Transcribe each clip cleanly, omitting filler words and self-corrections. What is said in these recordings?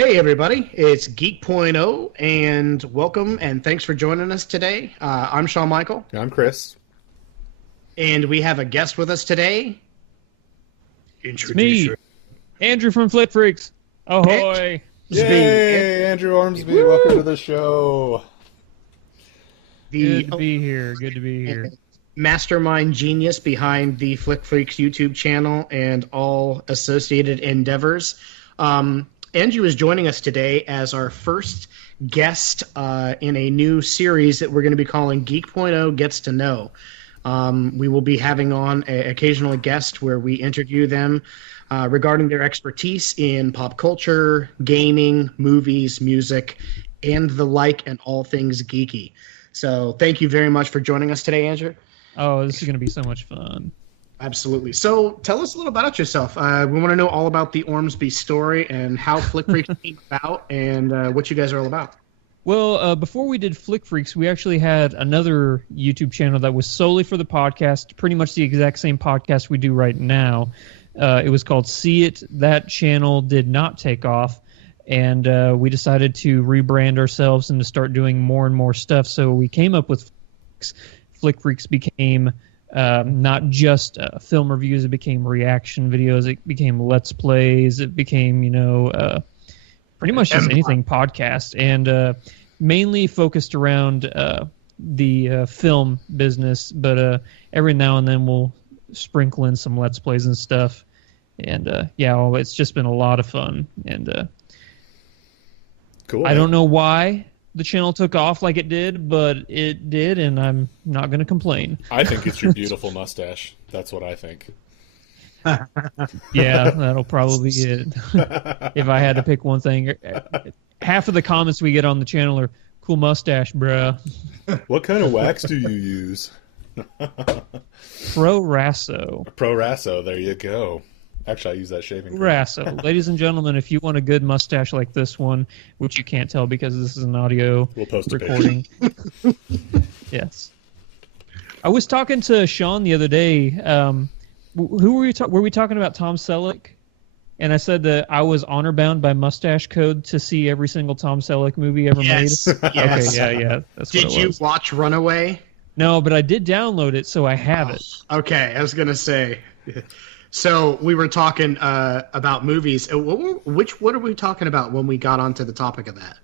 Hey everybody, it's Geek.0 and welcome and thanks for joining us today. I'm Shawn Michael. I'm Chris. And we have a guest with us today. It's me, Andrew from Flick Freaks. Ahoy! Yay, Andrew Ormsby, welcome to the show. Good to be here, good to be here. Mastermind genius behind the Flick Freaks YouTube channel and all associated endeavors. Andrew is joining us today as our first guest in a new series that we're going to be calling Geek.0 Gets to Know. We will be having on an occasional guest where we interview them regarding their expertise in pop culture, gaming, movies, music, and the like, and all things geeky. So thank you very much for joining us today, Andrew. Oh, this is going to be so much fun. Absolutely. So tell us a little about yourself. We want to know all about the Ormsby story and how Flick Freaks came about and what you guys are all about. Well, before we did Flick Freaks, we actually had another YouTube channel that was solely for the podcast, pretty much the exact same podcast we do right now. It was called See It. That channel did not take off, and we decided to rebrand ourselves and to start doing more and more stuff. So we came up with Flick Freaks became not just film reviews, it became reaction videos, it became Let's Plays, it became, pretty much just anything podcast, and mainly focused around the film business, but every now and then we'll sprinkle in some Let's Plays and stuff, and it's just been a lot of fun, and cool. I don't know why the channel took off like it did, but it did, and I'm not going to complain. I think it's your beautiful mustache. That's what I think. Yeah, that'll probably be it. If I had to pick one thing. Half of the comments we get on the channel are, cool mustache, bruh. What kind of wax do you use? Pro Rasso. Pro Rasso, there you go. Actually, I use that shaving cream. Rasso. Ladies and gentlemen, if you want a good mustache like this one, which you can't tell because this is an audio we'll post recording. Yes. I was talking to Sean the other day. Who were were we talking about? Tom Selleck? And I said that I was honor bound by mustache code to see every single Tom Selleck movie ever made. Yes. Okay, yeah. That's Did what it you was. watch Runaway? No, but I did download it, so I have it. Okay, I was going to say. So we were talking about movies. What are we talking about when we got onto the topic of that?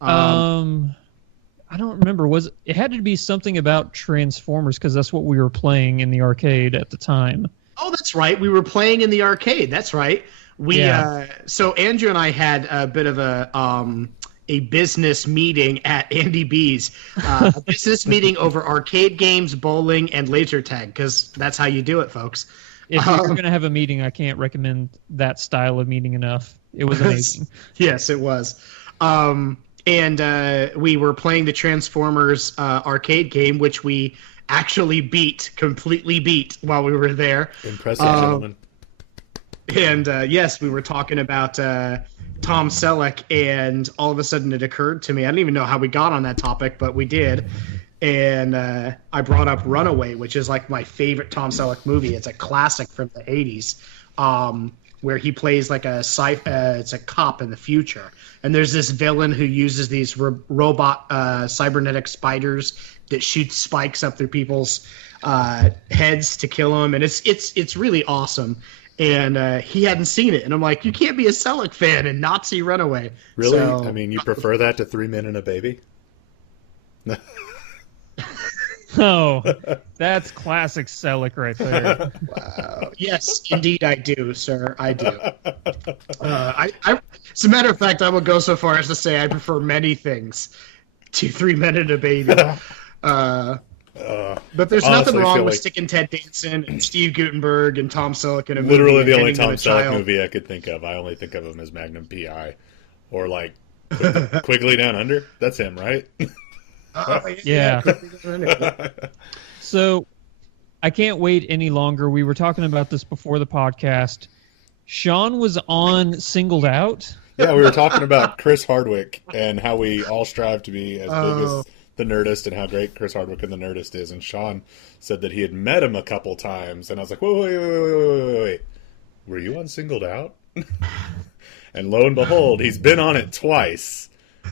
I don't remember. It had to be something about Transformers because that's what we were playing in the arcade at the time. Oh, that's right. We were playing in the arcade. That's right. So Andrew and I had a bit of a business meeting at Andy B's. A business meeting over arcade games, bowling, and laser tag, because that's how you do it, folks. If you're going to have a meeting, I can't recommend that style of meeting enough. It was amazing. Yes, it was. And we were playing the Transformers arcade game, which we actually completely beat while we were there. Impressive, gentlemen. And yes, we were talking about Tom Selleck, and all of a sudden it occurred to me. I don't even know how we got on that topic, but we did. And I brought up Runaway, which is like my favorite Tom Selleck movie. It's a classic from the 80s, where he plays like it's a cop in the future. And there's this villain who uses these robot cybernetic spiders that shoot spikes up through people's heads to kill them. And it's really awesome. And he hadn't seen it. And I'm like, you can't be a Selleck fan and not see Runaway. Really? So, I mean, you prefer that to 3 Men and a Baby? Oh, that's classic Selleck right there. Wow. Yes, indeed I do, sir. I do. As a matter of fact, I would go so far as to say I prefer many things to 3 Men and a Baby. But there's nothing wrong with sticking Ted Danson and Steve Guttenberg and Tom Selleck in a movie. Literally the only Tom Selleck movie I could think of. I only think of him as Magnum P.I. Or like Quigley Down Under. That's him, right? Yeah. So I can't wait any longer. We were talking about this before the podcast. Sean was on Singled Out. Yeah, we were talking about Chris Hardwick and how we all strive to be as big as the Nerdist and how great Chris Hardwick and the Nerdist is. And Sean said that he had met him a couple times. And I was like, wait. Were you on Singled Out? And lo and behold, he's been on it twice.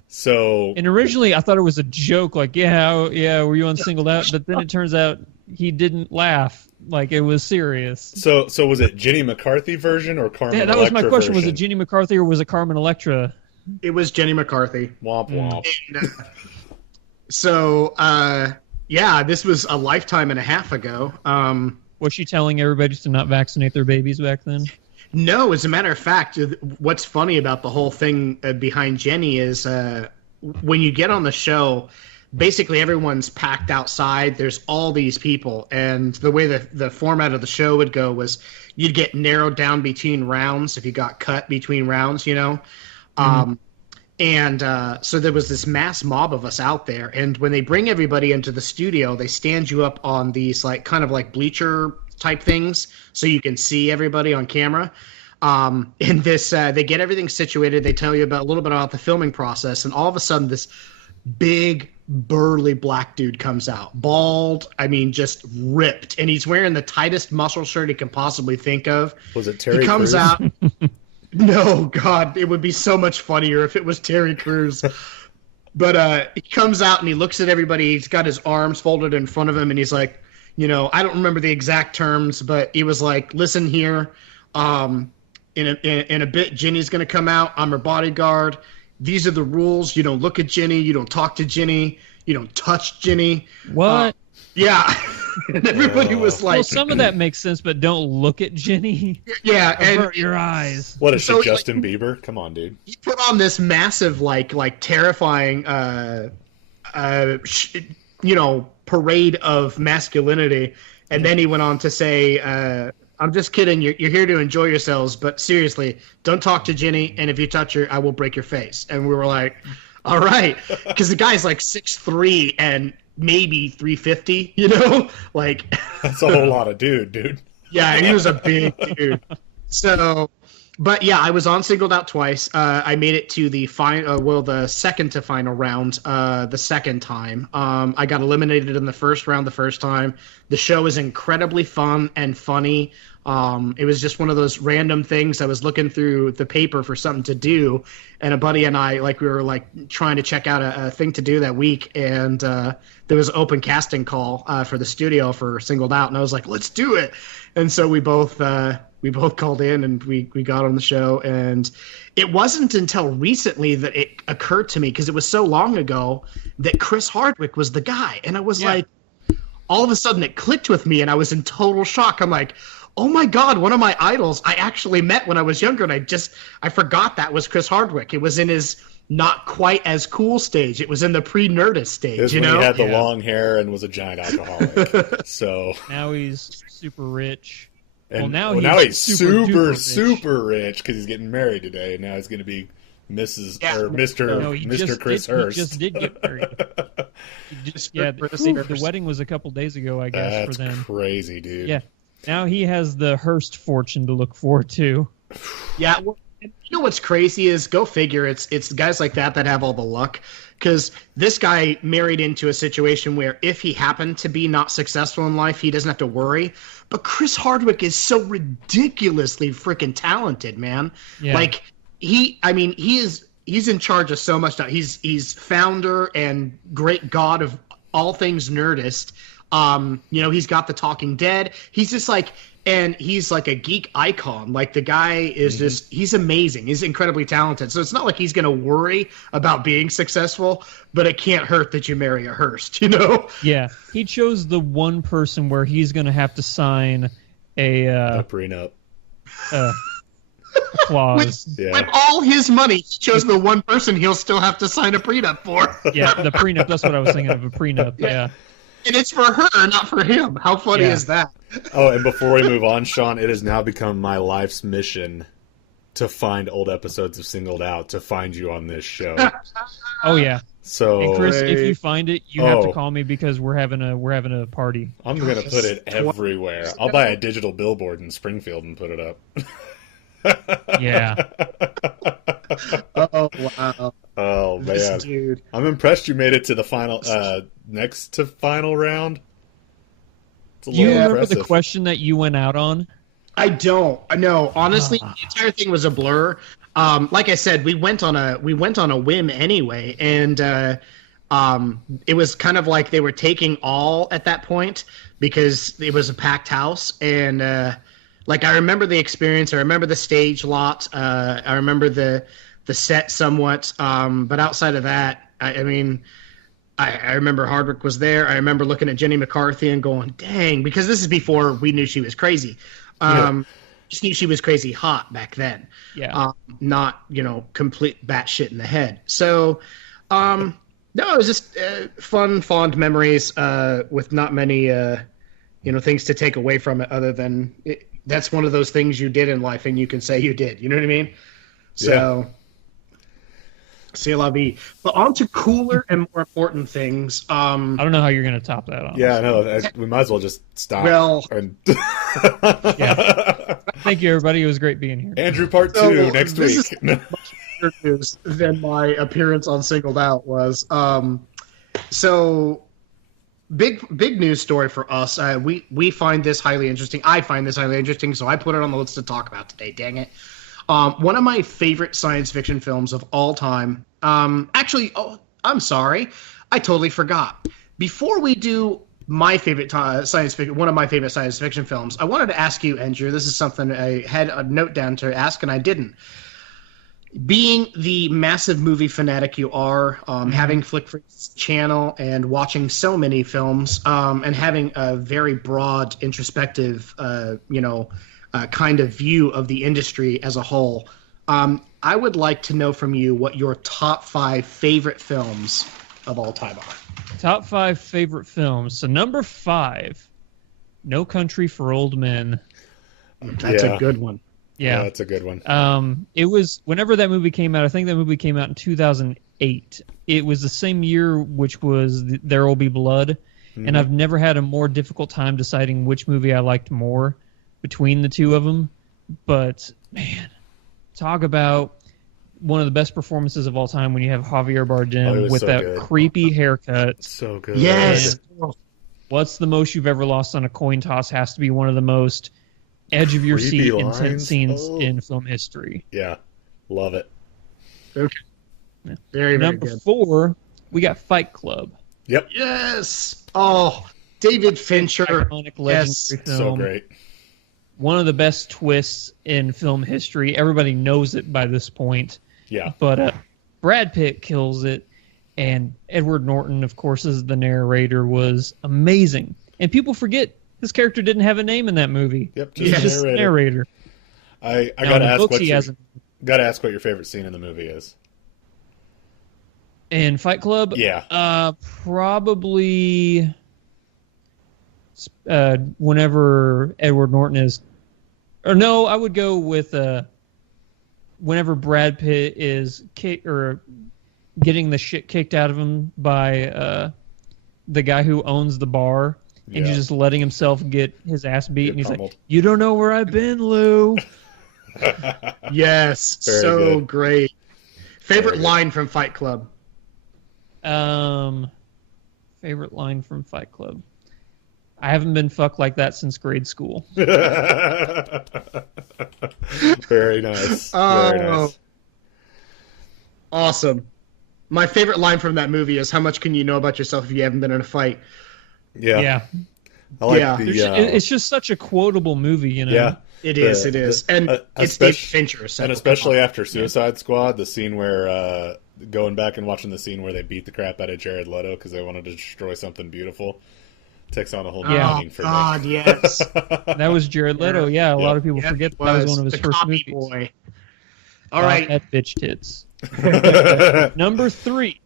So, and originally I thought it was a joke, like, yeah, were you on Singled Out? But then it turns out he didn't laugh, like it was serious. So was it Jenny McCarthy version or Carmen? Yeah, that was my Electra question. version? Was it Jenny McCarthy or was it Carmen Electra? It was Jenny McCarthy. Womp womp. And, yeah, this was a lifetime and a half ago. Was she telling everybody to not vaccinate their babies back then? No, as a matter of fact, what's funny about the whole thing behind Jenny is when you get on the show, basically everyone's packed outside. There's all these people, and the way the format of the show would go was you'd get narrowed down between rounds if you got cut between rounds, you know. So there was this mass mob of us out there, and when they bring everybody into the studio, they stand you up on these like kind of like bleacher type things so you can see everybody on camera. In this, they get everything situated. They tell you a little bit about the filming process, and all of a sudden, this big burly black dude comes out, bald. I mean, just ripped, and he's wearing the tightest muscle shirt he can possibly think of. Was it Terry? He comes Crews? out. No, God, it would be so much funnier if it was Terry Crews. But he comes out and he looks at everybody. He's got his arms folded in front of him, and he's like, you know, I don't remember the exact terms, but he was like, listen here, in a bit, Ginny's going to come out. I'm her bodyguard. These are the rules. You don't look at Ginny. You don't talk to Ginny. You don't touch Ginny. What? Yeah. And everybody was like... Well, some of that makes sense, but don't look at Ginny. Yeah. Avert your eyes. What is So, she, Justin Bieber? Come on, dude. He put on this massive, like terrifying, parade of masculinity, and then he went on to say, "I'm just kidding. You're here to enjoy yourselves, but seriously, don't talk to Ginny, and if you touch her, I will break your face." And we were like, "All right," because the guy's like 6'3" and maybe 350. You know, like That's a whole lot of dude. Yeah, he was a big dude. So, but yeah, I was on Singled Out twice. I made it to the the second to final round, the second time. I got eliminated in the first round the first time. The show is incredibly fun and funny. It was just one of those random things. I was looking through the paper for something to do, and a buddy and I, we were trying to check out a thing to do that week, and there was an open casting call for the studio for Singled Out, and I was like, let's do it. And so we both called in, and we got on the show. And it wasn't until recently that it occurred to me, because it was so long ago, that Chris Hardwick was the guy. And I was like, all of a sudden it clicked with me, and I was in total shock. I'm like, oh my God, one of my idols I actually met when I was younger, and I forgot that was Chris Hardwick. It was in his not quite as cool stage. It was in the pre-Nerdist stage, It was you when know? he had the long hair and was a giant alcoholic. So Now he's super rich. and Well, now he's super super rich because he's getting married today, and now he's going to be Mrs. or Mr. No, he Mr. just Chris did, Hurst. He just did get married. The wedding was a couple days ago, I guess, That's for them. crazy, dude. Yeah. Now he has the Hurst fortune to look forward to. Yeah, well, you know what's crazy is, go figure, it's guys like that have all the luck, because this guy married into a situation where if he happened to be not successful in life, he doesn't have to worry. But Chris Hardwick is so ridiculously freaking talented, man. Yeah. He's in charge of so much stuff. He's founder and great god of all things Nerdist. He's got the Talking Dead. He's just and he's like a geek icon. Like, the guy is just, he's amazing. He's incredibly talented. So it's not like he's going to worry about being successful, but it can't hurt that you marry a Hearst, you know? Yeah. He chose the one person where he's going to have to sign A prenup. clause. With all his money, he chose the one person he'll still have to sign a prenup for. Yeah, the prenup. That's what I was thinking of, a prenup. Yeah. And it's for her, not for him. How funny is that? Oh, and before we move on, Sean, it has now become my life's mission to find old episodes of Singled Out, to find you on this show. Oh yeah. So, and Chris, if you find it, you have to call me, because we're having a party. I'm gonna put it everywhere. I'll buy a digital billboard in Springfield and put it up. Yeah. Oh wow. Oh man, dude. I'm impressed you made it to the final, next to final round. It's a Do you little remember impressive. the question that you went out on? I don't. No, honestly, the entire thing was a blur. like I said, we went on a whim anyway, and it was kind of like they were taking all at that point because it was a packed house, and like I remember the experience. I remember the stage lot. I remember the set somewhat, but outside of that, I mean. I remember Hardwick was there. I remember looking at Jenny McCarthy and going, dang, because this is before we knew she was crazy. Just knew she was crazy hot back then. Yeah. Not, complete batshit in the head. So, no, it was just fun, fond memories with not many, things to take away from it other than that's one of those things you did in life and you can say you did. You know what I mean? So... Yeah. C'est la vie. But on to cooler and more important things. I don't know how you're going to top that. Honestly. Yeah, no, we might as well just stop. Well, yeah. Thank you, everybody. It was great being here. Andrew, part 2 next week. This is much bigger news than my appearance on Singled Out was. So, big news story for us. We find this highly interesting. I find this highly interesting, so I put it on the list to talk about today. Dang it. One of my favorite science fiction films of all time. I'm sorry. I totally forgot. Before we do my favorite science fiction, one of my favorite science fiction films, I wanted to ask you, Andrew, this is something I had a note down to ask and I didn't. Being the massive movie fanatic you are, having Flick Freaks channel and watching so many films, and having a very broad, introspective, kind of view of the industry as a whole. I would like to know from you what your top 5 favorite films of all time are. Top 5 favorite films. So number 5, No Country for Old Men. That's a good one. Yeah, that's a good one. It was whenever that movie came out. I think that movie came out in 2008. It was the same year, which was There Will Be Blood, and I've never had a more difficult time deciding which movie I liked more between the two of them. But man, talk about one of the best performances of all time when you have Javier Bardem with that creepy haircut. So good. Yes. And what's the most you've ever lost on a coin toss has to be one of the most edge of your seat intense scenes in film history. Yeah. Love it. Okay. Yeah. Very Number good. 4, we got Fight Club. Yep. Yes. Oh, David Fincher. Iconic legendary film. So great. One of the best twists in film history. Everybody knows it by this point. Yeah. But Brad Pitt kills it, and Edward Norton, of course, as the narrator, was amazing. And people forget his character didn't have a name in that movie. Yep, He's just the narrator. I Now, gotta ask what your favorite scene in the movie is. In Fight Club? Yeah. Probably whenever Edward Norton is... Or no, I would go with whenever Brad Pitt is getting the shit kicked out of him by the guy who owns the bar, and he's just letting himself get his ass beat, and he's pummeled. like, "You don't know where I've been, Lou." Yes, Very so good. great. Favorite line from Fight Club? Favorite line from Fight Club. I haven't been fucked like that since grade school. Very nice. Very nice. Awesome. My favorite line from that movie is, how much can you know about yourself if you haven't been in a fight? Yeah. I like it's just such a quotable movie, you know? Yeah. It is. And it's David Fincher. And especially after Suicide Squad, the scene where, going back and watching the scene where they beat the crap out of Jared Leto because they wanted to destroy something beautiful, takes on a whole new meaning for me. Yes. That was Jared Leto. Yeah, a lot of people forget that was one of his first movies. Boy. All right. That bitch tits. Number 3.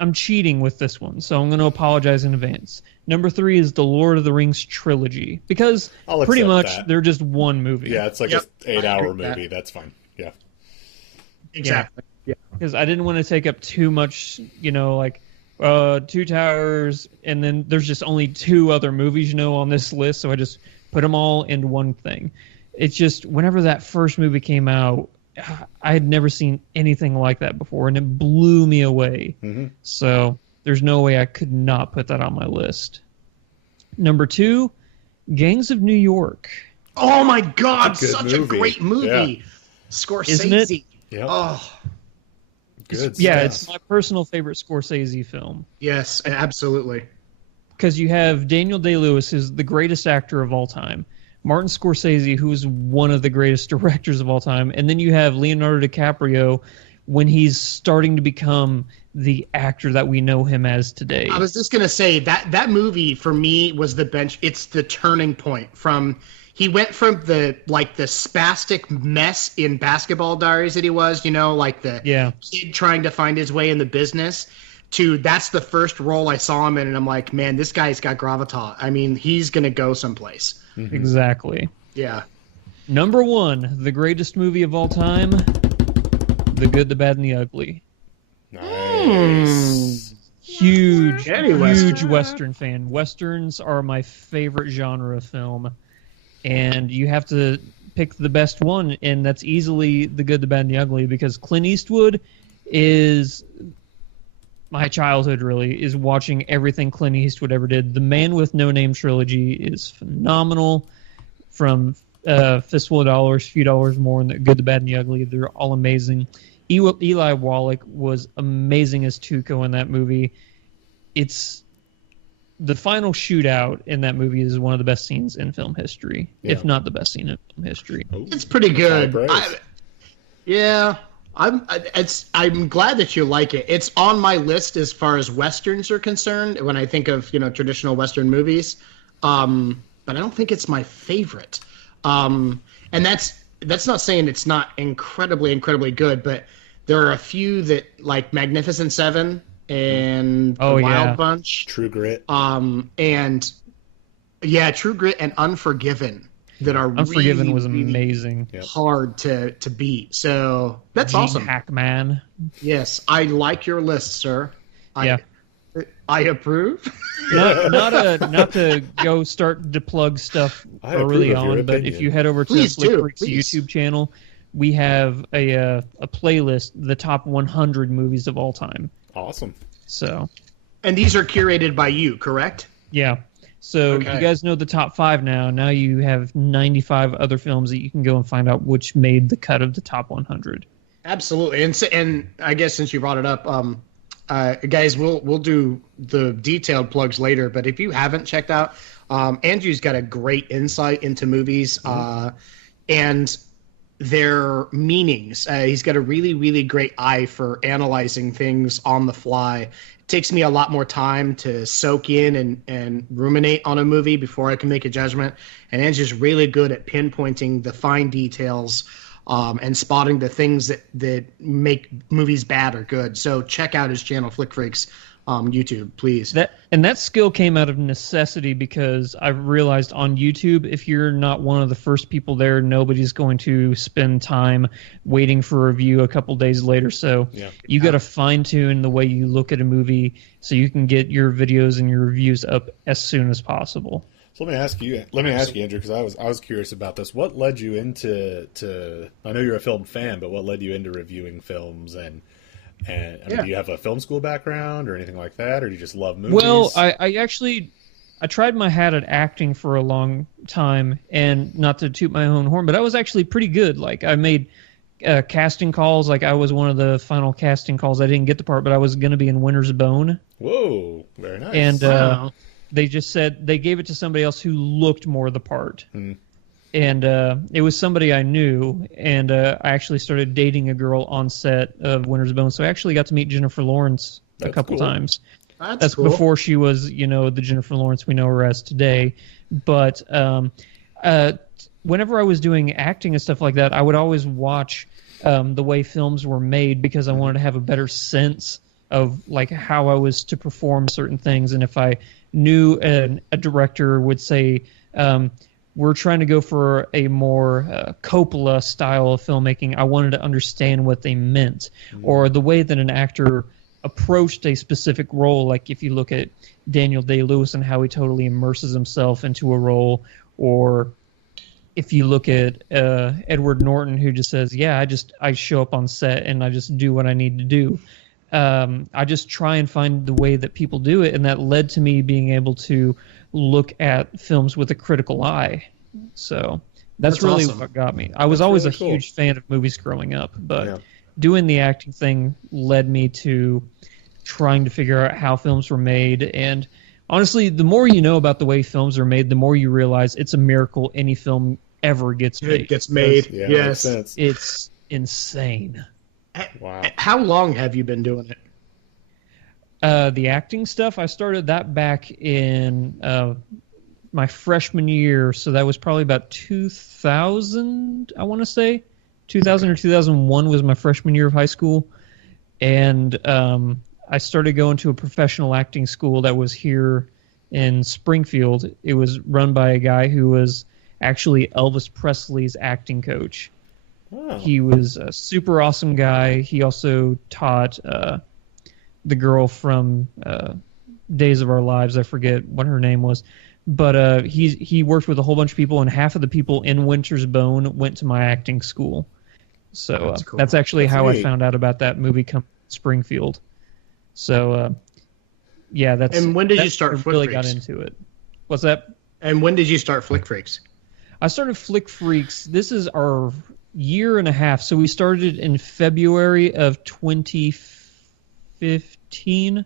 I'm cheating with this one, so I'm going to apologize in advance. Number 3 is the Lord of the Rings trilogy, because pretty much they're just one movie. Yeah, it's like an 8-hour movie. That's fine. Yeah. Exactly. Yeah. Because I didn't want to take up too much, like Two Towers, and then there's just only 2 other movies, on this list, so I just put them all into one thing. It's just, whenever that first movie came out, I had never seen anything like that before, and it blew me away. Mm-hmm. So there's no way I could not put that on my list. Number 2, Gangs of New York. Oh my God, such a great movie. Scorsese. Isn't it? Yep. Oh, Good Yeah, stuff. it's my personal favorite Scorsese film. yes, absolutely. Because you have Daniel Day-Lewis, who's the greatest actor of all time. Martin Scorsese, who's one of the greatest directors of all time. And then you have Leonardo DiCaprio when he's starting to become the actor that we know him as today. I was just gonna say that movie for me was the bench. It's the turning point from he went from the spastic mess in Basketball Diaries that he was, like the kid trying to find his way in the business, to that's the first role I saw him in, and I'm like, man, this guy's got gravitas. I mean, he's gonna go someplace. Mm-hmm. Exactly. Yeah. Number 1, the greatest movie of all time, The Good, the Bad, and the Ugly. Nice. Huge Western. Western fan. Westerns are my favorite genre of film, and you have to pick the best one, and that's easily The Good, the Bad, and the Ugly, because Clint Eastwood is my childhood, really, is watching everything Clint Eastwood ever did. The Man with No Name trilogy is phenomenal. From Fistful of Dollars, Few Dollars More, and The Good, the Bad, and the Ugly, they're all amazing. Eli Wallach was amazing as Tuco in that movie. It's the final shootout in that movie is one of the best scenes in film history, if not the best scene in film history. It's pretty good. High praise. I'm glad that you like it. It's on my list as far as westerns are concerned when I think of traditional Western movies, but I don't think it's my favorite. And that's not saying it's not incredibly good, but there are a few that, like Magnificent Seven and The Wild Bunch, True Grit, and True Grit and Unforgiven, that are Unforgiven really, was really amazing. hard to beat. So that's Gene awesome. Hackman. Yes, I like your list, sir. I approve. not to go start to plug stuff early on, but if you head over to the Flick Freaks YouTube channel, we have a playlist, the top 100 movies of all time. Awesome. So, and these are curated by you, correct? Yeah. So you guys know the top 5 now. Now you have 95 other films that you can go and find out which made the cut of the top 100. Absolutely, and I guess since you brought it up, guys, we'll do the detailed plugs later. But if you haven't checked out, Andrew's got a great insight into movies and their meanings. He's got a really, really great eye for analyzing things on the fly. It takes me a lot more time to soak in and ruminate on a movie before I can make a judgment. And Andrew's really good at pinpointing the fine details and spotting the things that make movies bad or good. So check out his channel, Flick Freaks, YouTube, please. That skill came out of necessity, because I've realized on YouTube, if you're not one of the first people there, nobody's going to spend time waiting for a review a couple days later. So you got to fine tune the way you look at a movie so you can get your videos and your reviews up as soon as possible. So let me ask you, Andrew, because I was curious about this. What led you into I know you're a film fan, but what led you into reviewing films and I mean, do you have a film school background or anything like that, or do you just love movies? Well, I tried my hat at acting for a long time, and not to toot my own horn, but I was actually pretty good. Like, I made casting calls. Like, I was one of the final casting calls. I didn't get the part, but I was going to be in Winter's Bone. Whoa, very nice. And they just said they gave it to somebody else who looked more the part. And it was somebody I knew, and I actually started dating a girl on set of Winter's Bone, so I actually got to meet Jennifer Lawrence a couple times. That's cool. Before she was, the Jennifer Lawrence we know her as today. But whenever I was doing acting and stuff like that, I would always watch the way films were made, because I wanted to have a better sense of like how I was to perform certain things. And if I knew a director would say, we're trying to go for a more Coppola style of filmmaking, I wanted to understand what they meant, or the way that an actor approached a specific role. Like if you look at Daniel Day-Lewis and how he totally immerses himself into a role, or if you look at Edward Norton, who just says, I show up on set and I just do what I need to do. I just try and find the way that people do it, and that led to me being able to look at films with a critical eye. So That's really awesome. what got me. I was always really a cool. huge fan of movies growing up, but Yeah. doing the acting thing led me to trying to figure out how films were made. And honestly, the more you know about the way films are made, the more you realize it's a miracle any film ever gets made. It gets made. Yeah, Yes. makes sense. It's insane. Wow. How long have you been doing it? The acting stuff, I started that back in my freshman year, so that was probably about 2000, I want to say. 2000 or 2001 was my freshman year of high school. And I started going to a professional acting school that was here in Springfield. It was run by a guy who was actually Elvis Presley's acting coach. Oh. He was a super awesome guy. He also taught the girl from Days of Our Lives. I forget what her name was. But he worked with a whole bunch of people, and half of the people in Winter's Bone went to my acting school. So That's cool. that's actually That's how neat. I found out about that movie coming to Springfield. So, yeah, that's... And when did you that's start when I Flick really Freaks? got into it. What's that? And when did you start Flick Freaks? I started Flick Freaks. This is our year and a half. So we started in February of 2015.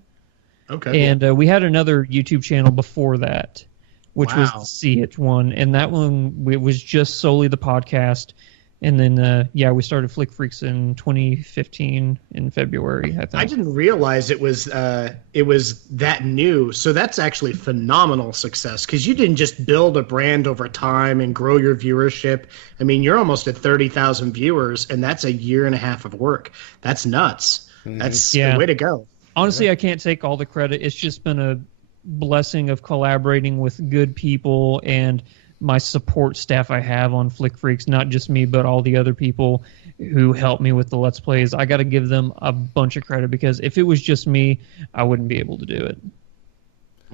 Okay. And we had another YouTube channel before that, which was Wow. the See It one. And that one, it was just solely the podcast. And then, we started Flick Freaks in 2015 in February, I think. I didn't realize it was that new. So that's actually phenomenal success, because you didn't just build a brand over time and grow your viewership. I mean, you're almost at 30,000 viewers, and that's a year and a half of work. That's nuts. That's the way to go. Honestly, I can't take all the credit. It's just been a blessing of collaborating with good people and my support staff I have on Flick Freaks, not just me, but all the other people who help me with the Let's Plays. I got to give them a bunch of credit, because if it was just me, I wouldn't be able to do it.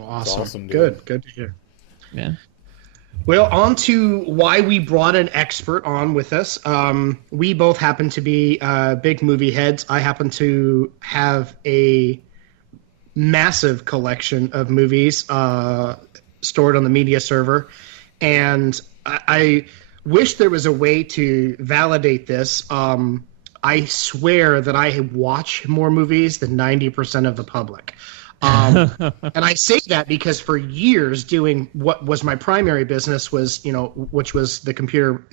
Awesome. dude. Good to hear. Yeah. Well, on to why we brought an expert on with us. We both happen to be big movie heads. I happen to have a massive collection of movies stored on the media server. And I wish there was a way to validate this. I swear that I watch more movies than 90% of the public. And I say that because for years doing what was my primary business was, which was the computer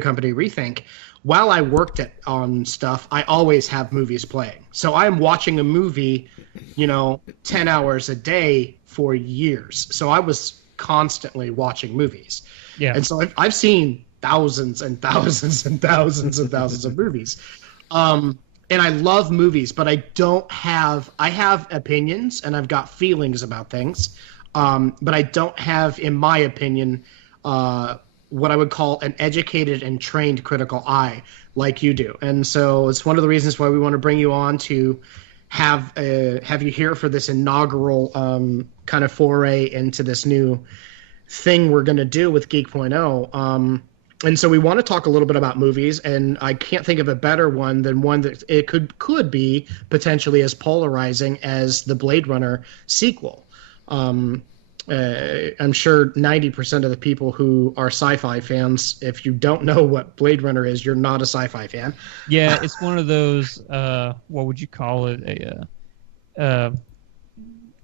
company Rethink. While I worked on stuff, I always have movies playing. So I'm watching a movie, 10 hours a day for years. So I was constantly watching movies. Yeah. And so I've seen thousands and thousands and thousands and thousands of movies. And I love movies, but I have opinions and I've got feelings about things. But I don't have, in my opinion, what I would call an educated and trained critical eye like you do. And so it's one of the reasons why we want to bring you on to have you here for this inaugural kind of foray into this new thing we're going to do with Geek.0. And so we want to talk a little bit about movies, and I can't think of a better one than one that it could be potentially as polarizing as the Blade Runner sequel. I'm sure 90% of the people who are sci-fi fans, if you don't know what Blade Runner is, you're not a sci-fi fan. Yeah, it's one of those, what would you call it?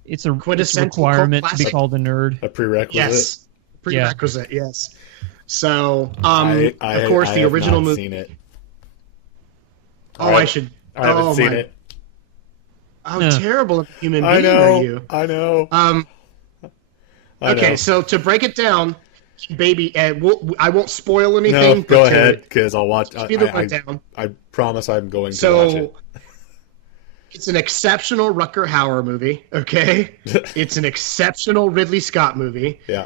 It's a requirement to be called a nerd. A prerequisite. Yes. Prerequisite, yes. So, of course, the have original not movie. Seen it. Oh, I should. I haven't seen it. How No. terrible of a human being I know. are you? I know. Okay, know. so to break it down, baby, I won't spoil anything. No, but go to ahead, because I'll watch. give you the rundown. I promise I'm going to watch So, it. it's an exceptional Rutger Hauer movie. Okay, it's an exceptional Ridley Scott movie. Yeah.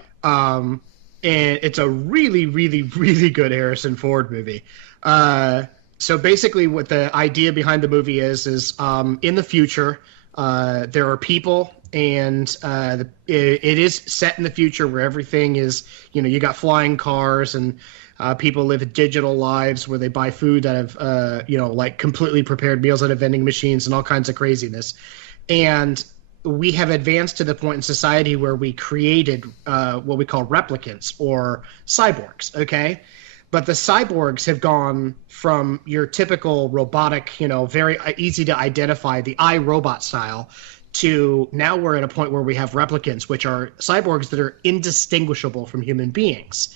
And it's a really, really, really good Harrison Ford movie. So basically what the idea behind the movie is in the future, there are people, and it is set in the future where everything is, you got flying cars, and people live digital lives where they buy food out of, like completely prepared meals out of vending machines and all kinds of craziness. And we have advanced to the point in society where we created what we call replicants or cyborgs, okay? But the cyborgs have gone from your typical robotic, very easy to identify, the iRobot style, to now we're at a point where we have replicants, which are cyborgs that are indistinguishable from human beings.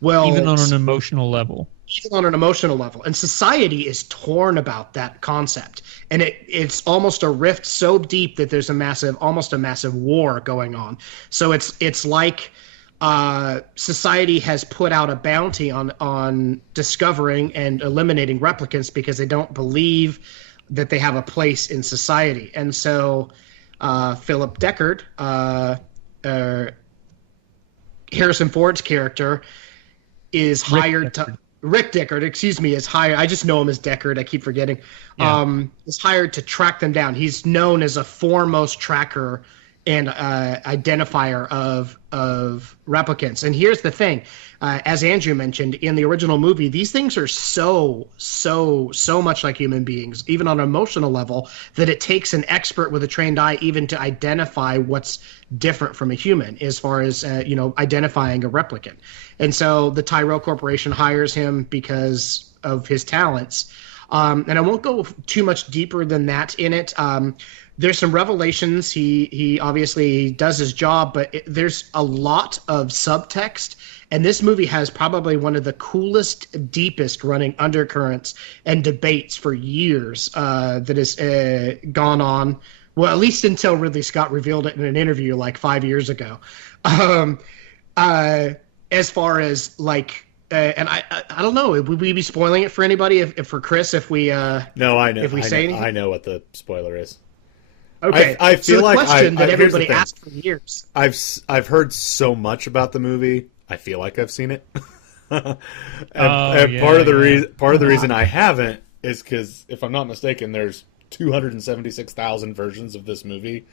Well, even on an emotional level. Even on an emotional level. And society is torn about that concept. And it's almost a rift so deep that there's almost a massive war going on. So it's like society has put out a bounty on discovering and eliminating replicants because they don't believe that they have a place in society. And so Philip Deckard, Harrison Ford's character, is hired to... Rick Deckard, excuse me, is hired. I just know him as Deckard. I keep forgetting. Yeah. Is hired to track them down. He's known as a foremost tracker and identifier of replicants. And here's the thing, as Andrew mentioned, in the original movie, these things are so much like human beings, even on an emotional level, that it takes an expert with a trained eye even to identify what's different from a human as far as identifying a replicant. And so the Tyrell Corporation hires him because of his talents. And I won't go too much deeper than that in it. There's some revelations. He obviously does his job, but there's a lot of subtext. And this movie has probably one of the coolest, deepest running undercurrents and debates for years that has gone on. Well, at least until Ridley Scott revealed it in an interview like 5 years ago. As far as and I don't know, would we be spoiling it for anybody? If for Chris, if we no, I know. If we say anything? I know what the spoiler is. Okay, I feel like question that everybody asked for years. I've heard so much about the movie. I feel like I've seen it. Part of the reason I haven't is because, if I'm not mistaken, there's 276,000 versions of this movie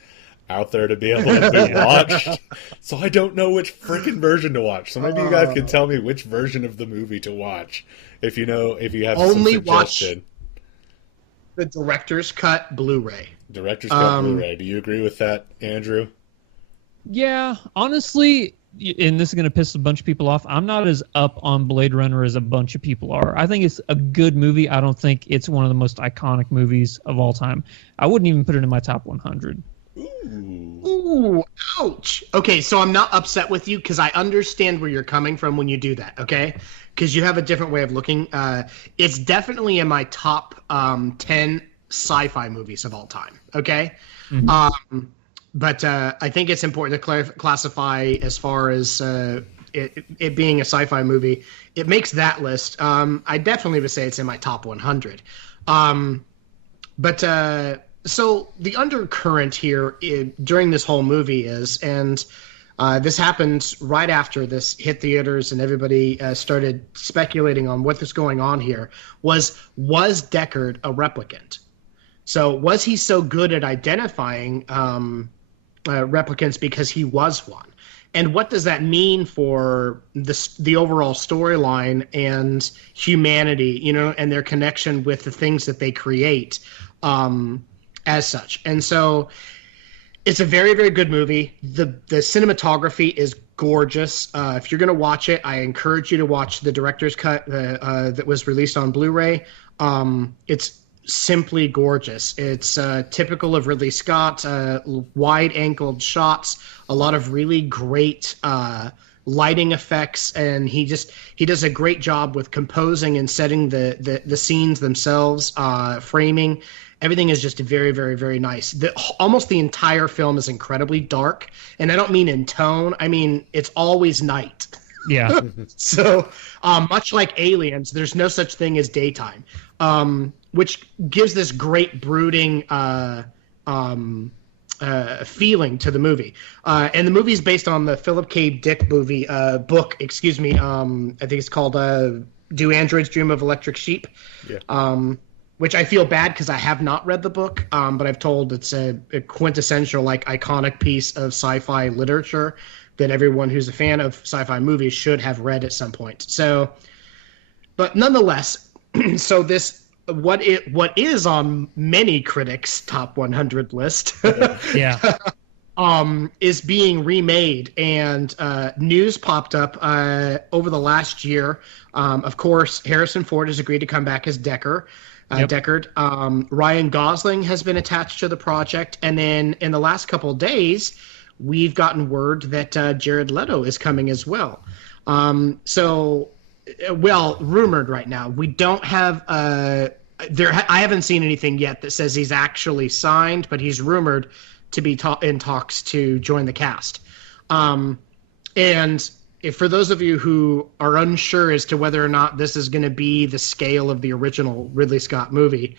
out there to be able to be watched. So I don't know which freaking version to watch. So maybe you guys can tell me which version of the movie to watch if you have only some suggestion. Watch the director's cut Blu-ray. Director's cut Blu-ray. Do you agree with that, Andrew? Yeah, honestly, and this is going to piss a bunch of people off, I'm not as up on Blade Runner as a bunch of people are. I think it's a good movie. I don't think it's one of the most iconic movies of all time. I wouldn't even put it in my top 100. Ooh, ouch. Okay, so I'm not upset with you because I understand where you're coming from when you do that, okay? Because you have a different way of looking. It's definitely in my top 10 sci-fi movies of all time, okay? Mm-hmm. But I think it's important to classify as far as it being a sci-fi movie. It makes that list. I definitely would say it's in my top 100. So the undercurrent here during this whole movie is, and this happened right after this hit theaters and everybody started speculating on what was going on here, was Deckard a replicant? So was he so good at identifying replicants because he was one? And what does that mean for the overall storyline and humanity, and their connection with the things that they create as such? And so it's a very, very good movie. The cinematography is gorgeous. If you're going to watch it, I encourage you to watch the director's cut that was released on Blu-ray. It's simply gorgeous. It's typical of Ridley Scott, wide-angled shots, a lot of really great lighting effects, and he does a great job with composing and setting the scenes themselves, framing. Everything is just very, very, very nice. Almost the entire film is incredibly dark, and I don't mean in tone. I mean, it's always night. Yeah. So much like Aliens, there's no such thing as daytime, which gives this great brooding feeling to the movie. And the movie is based on the Philip K. Dick book. I think it's called Do Androids Dream of Electric Sheep? Yeah. Which I feel bad because I have not read the book, but I've told it's a quintessential, iconic piece of sci-fi literature that everyone who's a fan of sci-fi movies should have read at some point. So, but nonetheless, so this what is on many critics' top 100 list. Yeah. Is being remade, and news popped up over the last year. Of course, Harrison Ford has agreed to come back as Deckard. Ryan Gosling has been attached to the project, and then in the last couple of days, we've gotten word that Jared Leto is coming as well. Rumored right now. We don't have I haven't seen anything yet that says he's actually signed, but he's rumored to be in talks to join the cast. And for those of you who are unsure as to whether or not this is going to be the scale of the original Ridley Scott movie,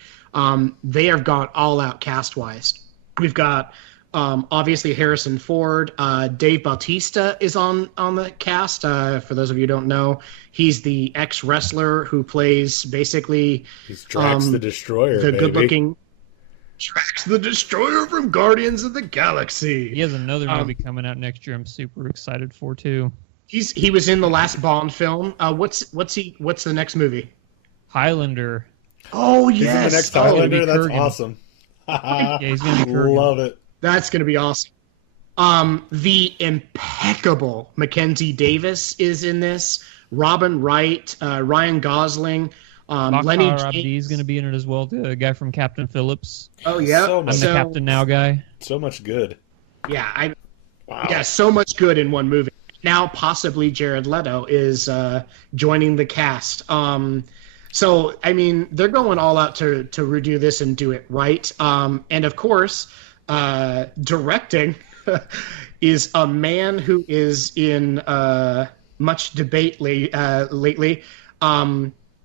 they have gone all out cast-wise. We've got obviously Harrison Ford. Dave Bautista is on the cast. For those of you who don't know, he's the ex-wrestler who plays basically... He's Drax the Destroyer, the baby. Good-looking... Drax the Destroyer from Guardians of the Galaxy. He has another movie coming out next year I'm super excited for, too. He was in the last Bond film. What's the next movie? Highlander. Oh, yes. He's in the next Highlander? That's Kurgan. Awesome. Yeah, he's going to be Kurgan. Love it. That's going to be awesome. The impeccable Mackenzie Davis is in this. Robin Wright, Ryan Gosling, Lenny Bakhtar Abdi is going to be in it as well. The guy from Captain Phillips. Oh yeah, So I'm much, the Captain Now guy. so much good. Yeah, Wow. yeah, so much good in one movie. Now possibly Jared Leto is joining the cast. So I mean, they're going all out to redo this and do it right. And of course, directing is a man who is in much debate lately.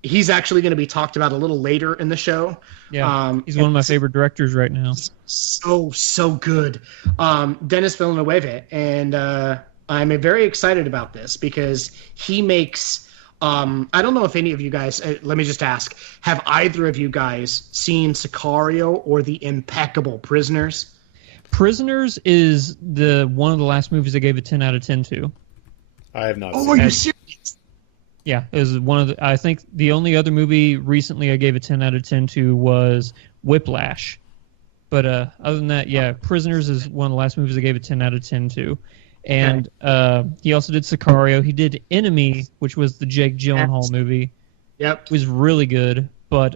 He's actually going to be talked about a little later in the show. Yeah, he's one of my favorite directors right now. So good. Dennis Villeneuve. And I'm very excited about this because he makes... I don't know if any of you guys... let me just ask. Have either of you guys seen Sicario or the impeccable Prisoners? Prisoners is one of the last movies I gave a 10 out of 10 to. I have not Oh, seen are you it. serious? Yeah, it was one of the... I think the only other movie recently I gave a 10 out of 10 to was Whiplash. But other than that, yeah, Prisoners is one of the last movies I gave a 10 out of 10 to. And he also did Sicario. He did Enemy, which was the Jake Gyllenhaal movie. Yep. It was really good. But,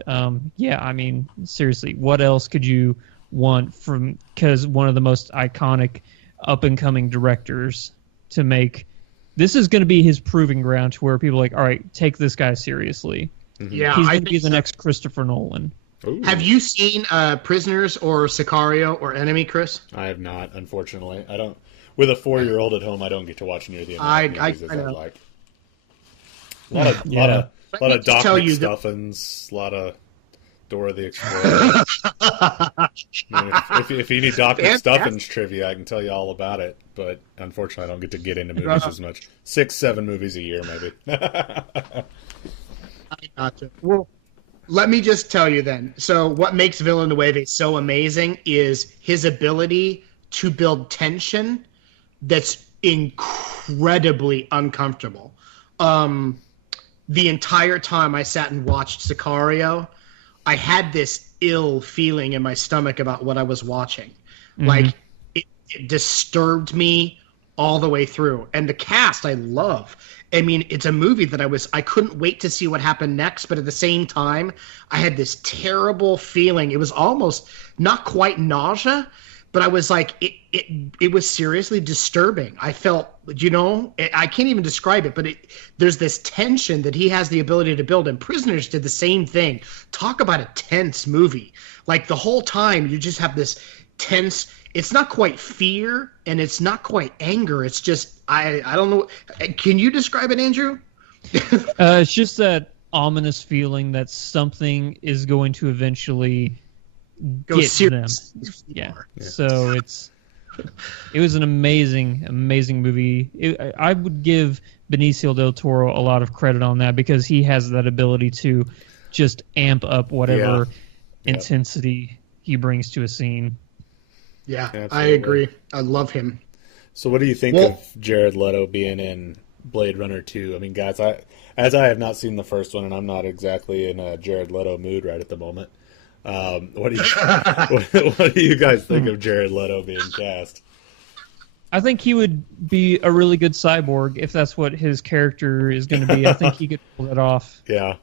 yeah, I mean, seriously, what else could you want from... Because one of the most iconic up-and-coming directors to make... This is going to be his proving ground to where people are like, all right, take this guy seriously. Mm-hmm. Yeah, He's I going to be think the so. next Christopher Nolan. Ooh. Have you seen Prisoners or Sicario or Enemy, Chris? I have not, unfortunately. I don't. With a 4-year-old at home, I don't get to watch near the amount of movies as I'd know. like. A lot of Let me just tell Doc you that- McStuffins, a lot of Dora the Explorer. I mean, if you need Doc McStuffins trivia, I can tell you all about it. But unfortunately, I don't get to get into movies as much. 6-7 movies a year, maybe. I gotcha. Well, let me just tell you then. So what makes Villeneuve so amazing is his ability to build tension that's incredibly uncomfortable. The entire time I sat and watched Sicario, I had this ill feeling in my stomach about what I was watching. Mm-hmm. Like, it disturbed me all the way through. And the cast I love. I mean, it's a movie that I couldn't wait to see what happened next, but at the same time, I had this terrible feeling. It was almost not quite nausea, but I was like, it was seriously disturbing. I felt, I can't even describe it, but there's this tension that he has the ability to build, and Prisoners did the same thing. Talk about a tense movie. Like, the whole time, you just have this tense... It's not quite fear, and it's not quite anger. It's just, I don't know. Can you describe it, Andrew? It's just that ominous feeling that something is going to eventually Go get serious. them. Yeah. So it was an amazing, amazing movie. I would give Benicio del Toro a lot of credit on that because he has that ability to just amp up whatever intensity he brings to a scene. Yeah, Absolutely. I agree. I love him. So what do you think of Jared Leto being in Blade Runner 2. I mean, guys, I have not seen the first one, and I'm not exactly in a Jared Leto mood right at the moment. What do you guys think of Jared Leto being cast? I think he would be a really good cyborg if that's what his character is going to be. I think he could pull that off. Yeah.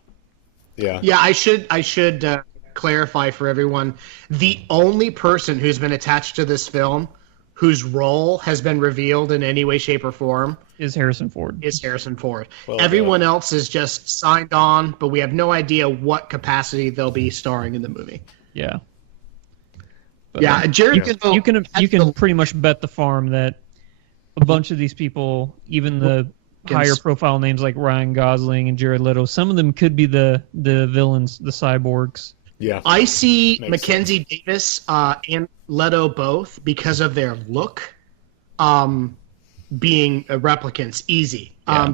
I should clarify for everyone. The only person who's been attached to this film whose role has been revealed in any way, shape, or form is Harrison Ford. Well, everyone else is just signed on, but we have no idea what capacity they'll be starring in the movie. Yeah. But, yeah, Jared. You can pretty much bet the farm that a bunch of these people, even the higher profile names like Ryan Gosling and Jared Leto, some of them could be the villains, the cyborgs. Yeah, I see Mackenzie Davis and Leto both because of their look, being replicants easy. Yeah,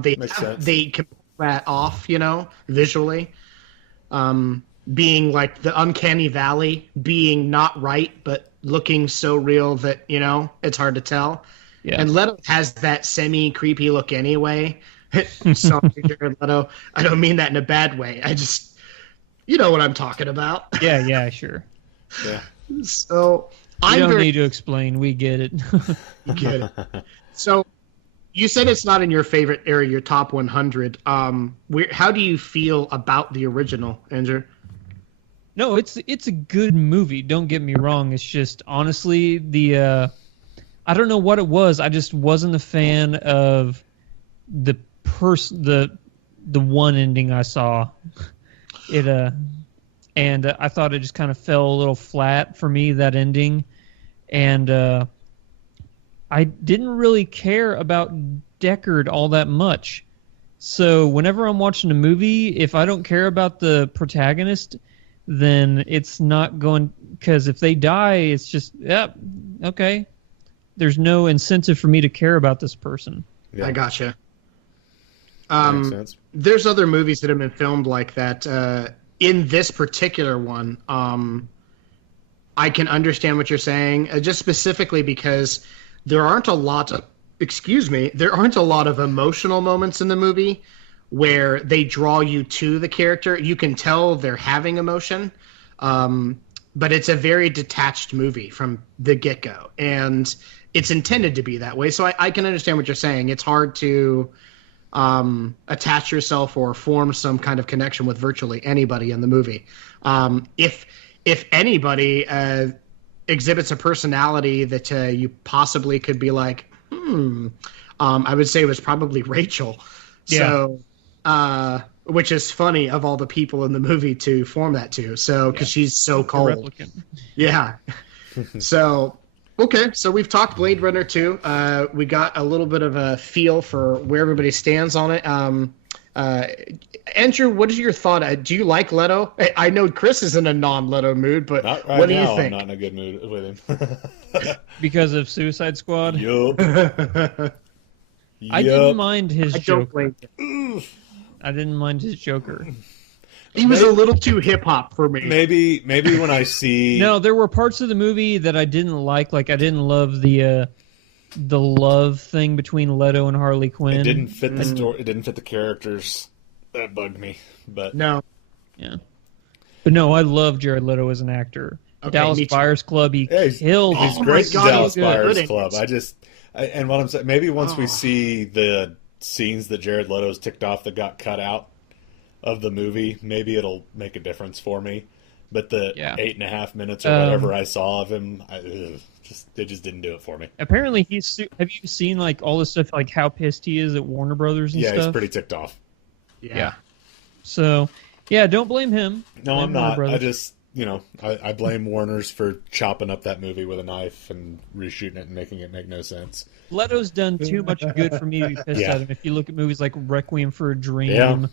they can pull that off, visually. Being like the uncanny valley, being not right but looking so real that it's hard to tell. Yeah. And Leto has that semi-creepy look anyway. Sorry, Jared Leto. I don't mean that in a bad way. I just, you know what I'm talking about. Yeah, sure. Yeah. So I don't need to explain. We get it. You get it. So you said it's not in your favorite area, your top 100. How do you feel about the original, Andrew? No, it's a good movie. Don't get me wrong. It's just honestly I don't know what it was. I just wasn't a fan of the one ending I saw. And I thought it just kind of fell a little flat for me, that ending. And I didn't really care about Deckard all that much. So whenever I'm watching a movie, if I don't care about the protagonist, then it's not going, because if they die, it's just, okay. There's no incentive for me to care about this person. Yeah. I gotcha. Makes sense. There's other movies that have been filmed like that. In this particular one, I can understand what you're saying, just specifically because there aren't a lot of emotional moments in the movie where they draw you to the character. You can tell they're having emotion, but it's a very detached movie from the get-go, and it's intended to be that way. So I can understand what you're saying. It's hard to attach yourself or form some kind of connection with virtually anybody in the movie. If anybody exhibits a personality that you possibly could be like, I would say it was probably Rachel. Yeah. So, which is funny of all the people in the movie to form that to. So, because she's so cold. Yeah. So, okay. So we've talked Blade Runner 2. We got a little bit of a feel for where everybody stands on it. Andrew, what is your thought? Do you like Leto? I know Chris is in a non-Leto mood, but not right what do now, you think? I'm not in a good mood with him. Because of Suicide Squad? Yup. I didn't mind his Joker. Oof. I didn't mind his Joker. He was a little too hip-hop for me. Maybe when I see... No, there were parts of the movie that I didn't like. Like, I didn't love the love thing between Leto and Harley Quinn. It didn't fit the story. It didn't fit the characters. That bugged me. But no. Yeah. But no, I love Jared Leto as an actor. Okay, Dallas Buyers Club, he killed. He's great in Dallas Buyers Club. And what I'm saying, maybe once we see the scenes that Jared Leto's ticked off that got cut out of the movie, maybe it'll make a difference for me. But the 8.5 minutes or whatever I saw of him, it just didn't do it for me. Apparently, have you seen like all this stuff, like how pissed he is at Warner Brothers and stuff? Yeah, he's pretty ticked off. Yeah. So, yeah, don't blame him. No, I'm not. I just, I blame Warner's for chopping up that movie with a knife and reshooting it and making it make no sense. Leto's done too much good for me to be pissed at him. If you look at movies like Requiem for a Dream,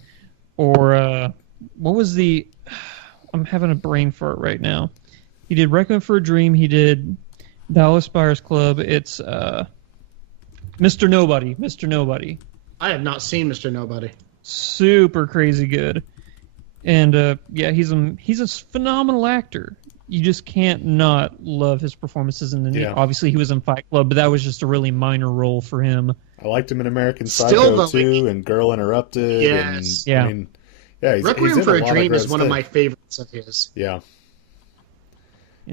or what was the... I'm having a brain fart right now. He did Requiem for a Dream. He did Dallas Buyers Club. It's Mr. Nobody. Mr. Nobody. I have not seen Mr. Nobody. Super crazy good. And he's a phenomenal actor. you just can't not love his performances. And Yeah. obviously he was in Fight Club, but that was just a really minor role for him. I liked him in American Psycho too, and Girl Interrupted. Yes. And, Yeah. I mean, yeah. Requiem in for a a lot Dream of is one of my favorites of his. Yeah.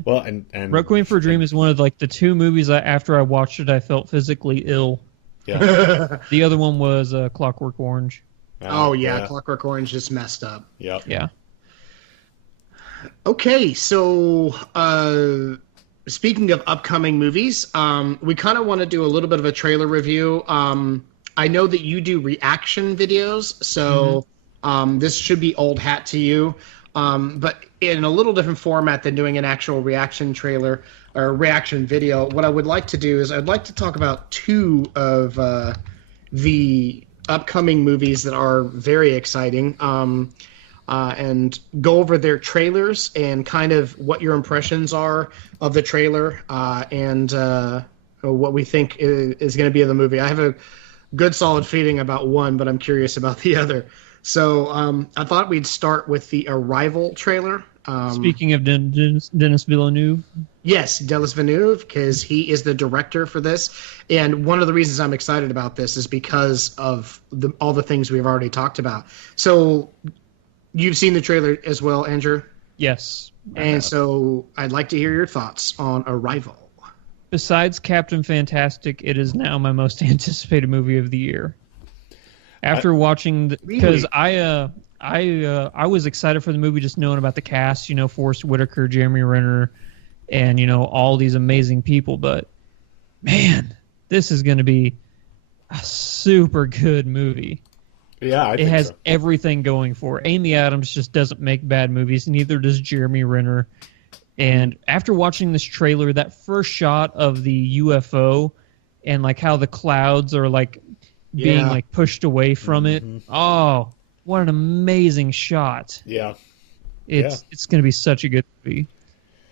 Well, and Requiem for a Dream is one of like the two movies after I watched it, I felt physically ill. Yeah. The other one was Clockwork Orange. Oh yeah, Clockwork Orange just messed up. Yep. Yeah. Okay, so speaking of upcoming movies, we kind of want to do a little bit of a trailer review. I know that you do reaction videos, so this should be old hat to you, but in a little different format than doing an actual reaction trailer or reaction video. What I would like to do is I'd like to talk about two of the upcoming movies that are very exciting. And go over their trailers and kind of what your impressions are of the trailer and what we think is going to be of the movie. I have a good solid feeling about one, but I'm curious about the other. So I thought we'd start with the Arrival trailer. Speaking of Denis Villeneuve. Yes, Denis Villeneuve, because he is the director for this. And one of the reasons I'm excited about this is because of all the things we've already talked about. So you've seen the trailer as well, Andrew? Yes. And so I'd like to hear your thoughts on Arrival. Besides Captain Fantastic, it is now my most anticipated movie of the year. After watching, because I was excited for the movie just knowing about the cast, Forrest Whitaker, Jeremy Renner, and all these amazing people. But man, this is going to be a super good movie. Yeah, it has everything going for it. Amy Adams just doesn't make bad movies, neither does Jeremy Renner. And after watching this trailer, that first shot of the UFO and like how the clouds are like being like pushed away from it. Oh, what an amazing shot. Yeah. It's going to be such a good movie.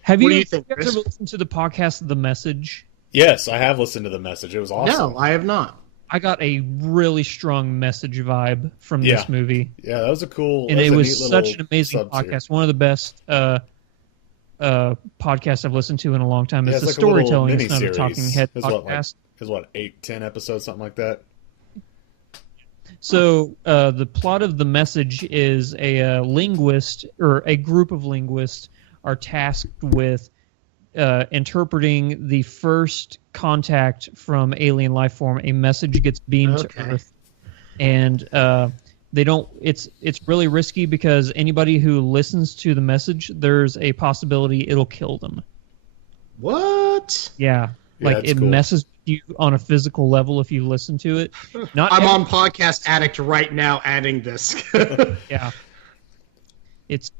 Have you think, ever listened to the podcast The Message? Yes, I have listened to The Message. It was awesome. No, I have not. I got a really strong Message vibe from this movie. Yeah, that was a cool... And it was such an amazing podcast. One of the best podcasts I've listened to in a long time. It's the like storytelling. It's not a talking head podcast. It's 8-10 episodes, something like that? So the plot of The Message is a linguist or a group of linguists are tasked with interpreting the first contact from alien life form. A message gets beamed to Earth, and they don't. It's really risky because anybody who listens to the message, there's a possibility it'll kill them. What? Yeah, like it messes with you on a physical level if you listen to it. I'm on Podcast Addict right now, adding this. Yeah, it's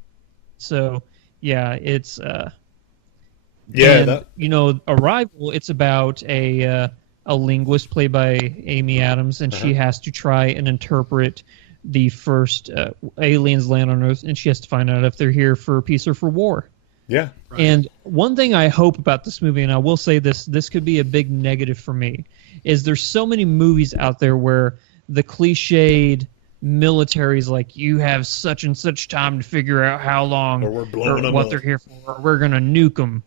so. Yeah, it's. Arrival. It's about a linguist played by Amy Adams, and she has to try and interpret the first aliens land on Earth, and she has to find out if they're here for peace or for war. Yeah. Right. And one thing I hope about this movie, and I will say this could be a big negative for me, is there's so many movies out there where the cliched military's like, you have such and such time to figure out how long or what they're here for, or we're going to nuke them,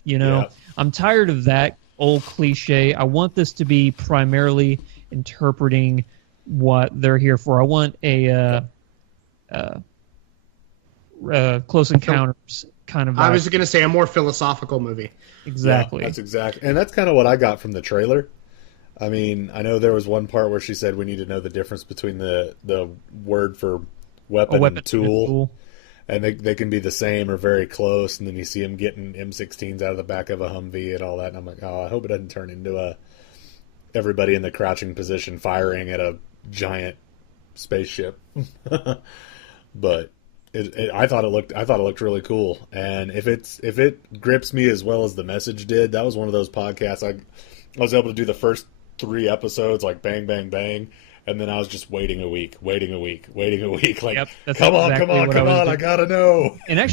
I'm tired of that old cliche. I want this to be primarily interpreting what they're here for. I want a Close Encounters kind of vibe. I was going to say a more philosophical movie. Exactly. Yeah, that's exactly. And that's kind of what I got from the trailer. I mean, I know there was one part where she said we need to know the difference between the word for weapon and tool. And they can be the same or very close. And then you see him getting M16s out of the back of a Humvee and all that. And I'm like, oh, I hope it doesn't turn into everybody in the crouching position firing at a giant spaceship. But I thought it looked really cool. And if it grips me as well as The Message did, that was one of those podcasts I was able to do the first 3 episodes like bang, bang, bang. And then I was just waiting a week. Like, come on, I gotta know. And I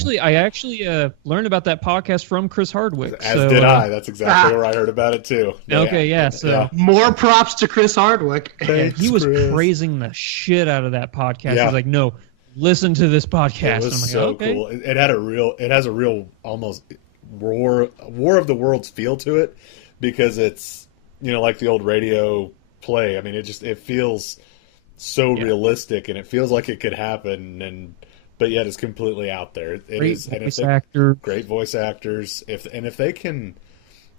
learned about that podcast from Chris Hardwick. As did I. That's exactly where I heard about it too. Okay, yeah. So more props to Chris Hardwick. Thanks, he was praising the shit out of that podcast. He was like, "No, listen to this podcast." It was and I'm like, so okay. cool. It has a real almost War of the Worlds feel to it, because it's, like the old radio play. I mean, it feels so realistic, and it feels like it could happen, but yet it's completely out there. Great voice actor. Great voice actors. If they can,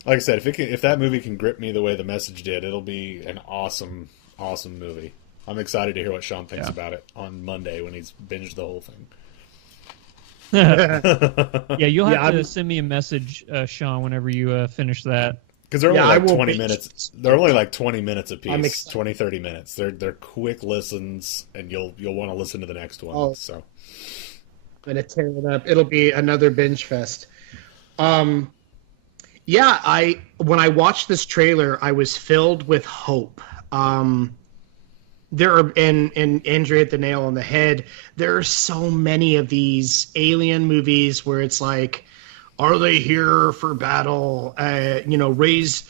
like I said, if that movie can grip me the way The Message did, it'll be an awesome, awesome movie. I'm excited to hear what Sean thinks about it on Monday when he's binged the whole thing. Yeah, you'll have to send me a message, Sean, whenever you finish that. Because they're only 20 minutes. They're only 20 minutes a piece, 20, 30 minutes. They're quick listens, and you'll want to listen to the next one. So I'm gonna tear it up. It'll be another binge fest. When I watched this trailer, I was filled with hope. There are, and Andrea hit the nail on the head. There are so many of these alien movies where it's like, are they here for battle? Raise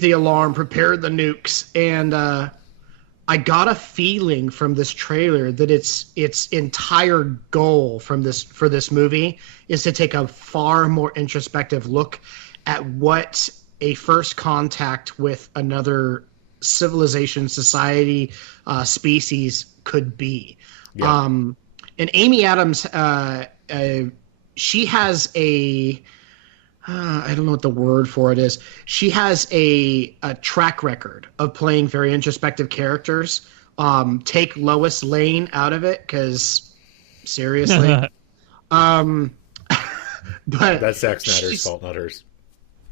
the alarm, prepare the nukes. And I got a feeling from this trailer that its entire goal for this movie is to take a far more introspective look at what a first contact with another civilization, society, species could be. Yeah. And Amy Adams, she has I don't know what the word for it is. She has a track record of playing very introspective characters. Take Lois Lane out of it, because seriously. But that's Zack Snyder's fault, not hers.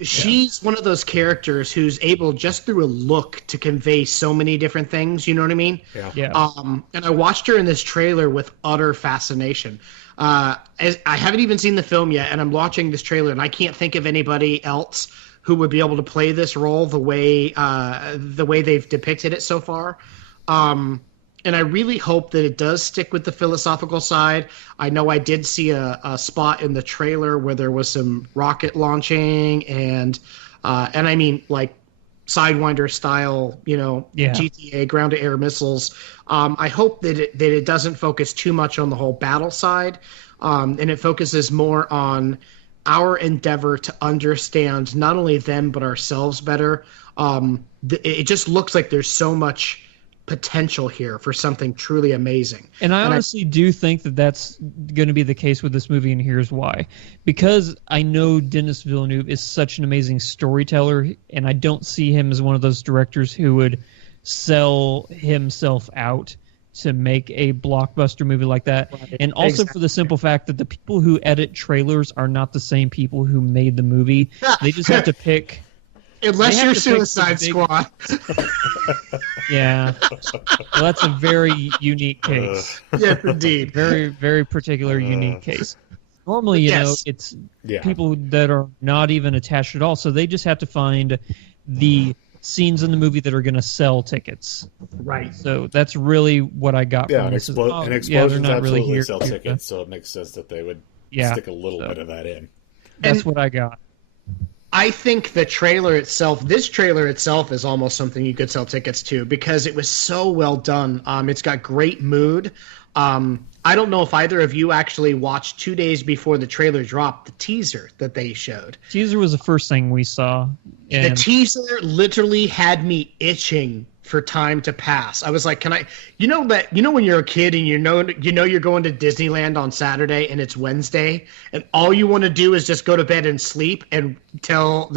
She's one of those characters who's able, just through a look, to convey so many different things. You know what I mean? Yeah. And I watched her in this trailer with utter fascination. I haven't even seen the film yet, and I'm watching this trailer, and I can't think of anybody else who would be able to play this role the way they've depicted it so far. And I really hope that it does stick with the philosophical side. I know I did see a spot in the trailer where there was some rocket launching and I mean, like, Sidewinder style, GTA ground to air missiles. I hope that it doesn't focus too much on the whole battle side, and it focuses more on our endeavor to understand not only them but ourselves better. It just looks like there's so much potential here for something truly amazing. And I honestly do think that that's going to be the case with this movie, and here's why. Because I know Denis Villeneuve is such an amazing storyteller, and I don't see him as one of those directors who would sell himself out to make a blockbuster movie like that. Right. And also for the simple fact that the people who edit trailers are not the same people who made the movie. They just have to pick... Unless you're Suicide Squad. Yeah. Well, that's a very unique case. Yes, indeed. Very, very particular, unique case. Normally, it's people that are not even attached at all, so they just have to find the scenes in the movie that are going to sell tickets. Right. So that's really what I got from this. And explosions absolutely really sell tickets, so it makes sense that they would stick a little bit of that in. That's what I got. I think this trailer itself is almost something you could sell tickets to, because it was so well done. It's got great mood. I don't know if either of you actually watched 2 days before the trailer dropped the teaser that they showed. Teaser was the first thing we saw. The teaser literally had me itching for time to pass. I was like, can I, when you're a kid and you know you're going to Disneyland on Saturday and it's Wednesday and all you want to do is just go to bed and sleep until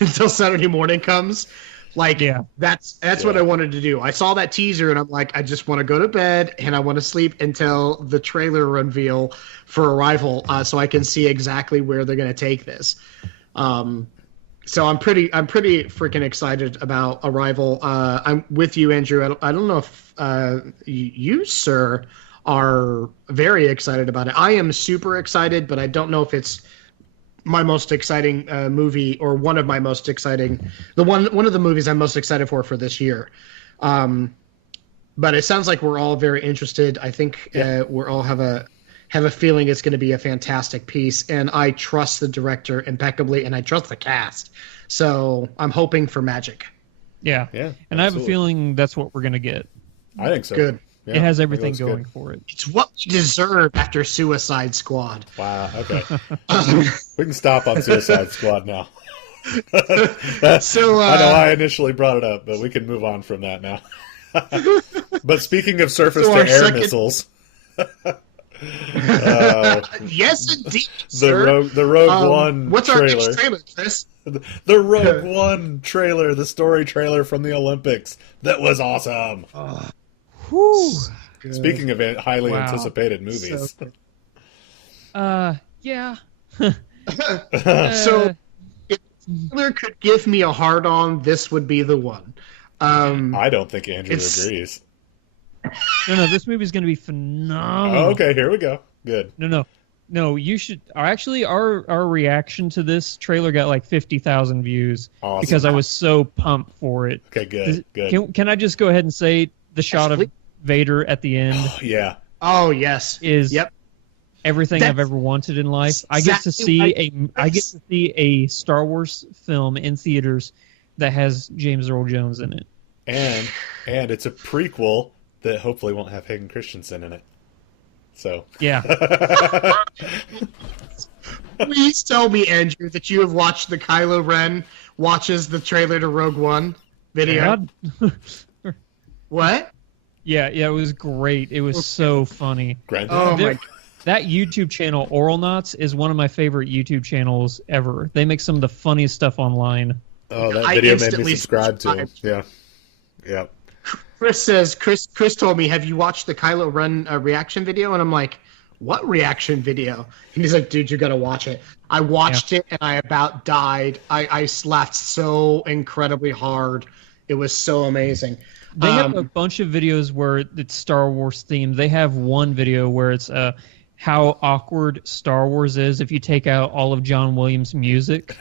Saturday morning comes. Like, that's what I wanted to do. I saw that teaser and I'm like, I just want to go to bed and I want to sleep until the trailer reveal for Arrival, so I can see exactly where they're going to take this. So I'm pretty freaking excited about Arrival. I'm with you, Andrew. I don't know if you, sir, are very excited about it. I am super excited, but I don't know if it's my most exciting movie or one of my most exciting. One of the movies I'm most excited for this year. But it sounds like we're all very interested. I think we're all have a feeling it's going to be a fantastic piece, and I trust the director impeccably, and I trust the cast. So I'm hoping for magic. Yeah. And absolutely. I have a feeling that's what we're going to get. I think so. Good. Yeah, it has everything going good. for it. It's what we deserve after Suicide Squad. Wow. Okay. We can stop on Suicide Squad now. So I know I initially brought it up, but we can move on from that now. But speaking of surface-to-air missiles, yes, indeed, the Rogue One what's trailer. Our next trailer, Chris? The Rogue One trailer, the story trailer from the Olympics, that was awesome. Whew. Speaking of highly anticipated movies, yeah. So, if Taylor could give me a hard-on, this would be the one. I don't think Andrew agrees. No, this movie's going to be phenomenal. Oh, okay, here we go. Good. No, you should. Actually, our reaction to this trailer got like 50,000 views because I was so pumped for it. Okay, good. Can I just go ahead and say the shot of Vader at the end? Yeah. Oh yes. Is everything I've ever wanted in life. I get to see a Star Wars film in theaters that has James Earl Jones in it. And it's a prequel that hopefully won't have Hayden Christensen in it. So yeah. Please tell me, Andrew, that you have watched the Kylo Ren watches the trailer to Rogue One video. What? Yeah, it was great. It was so funny. Oh my! That YouTube channel, Oralnauts, is one of my favorite YouTube channels ever. They make some of the funniest stuff online. Oh, that video made me subscribe to him. Yeah. Yep. Chris told me, have you watched the Kylo Ren reaction video? And I'm like, what reaction video? And he's like, dude, you got to watch it. I watched it and I about died. I laughed so incredibly hard. It was so amazing. They have a bunch of videos where it's Star Wars themed. They have one video where it's how awkward Star Wars is if you take out all of John Williams' music.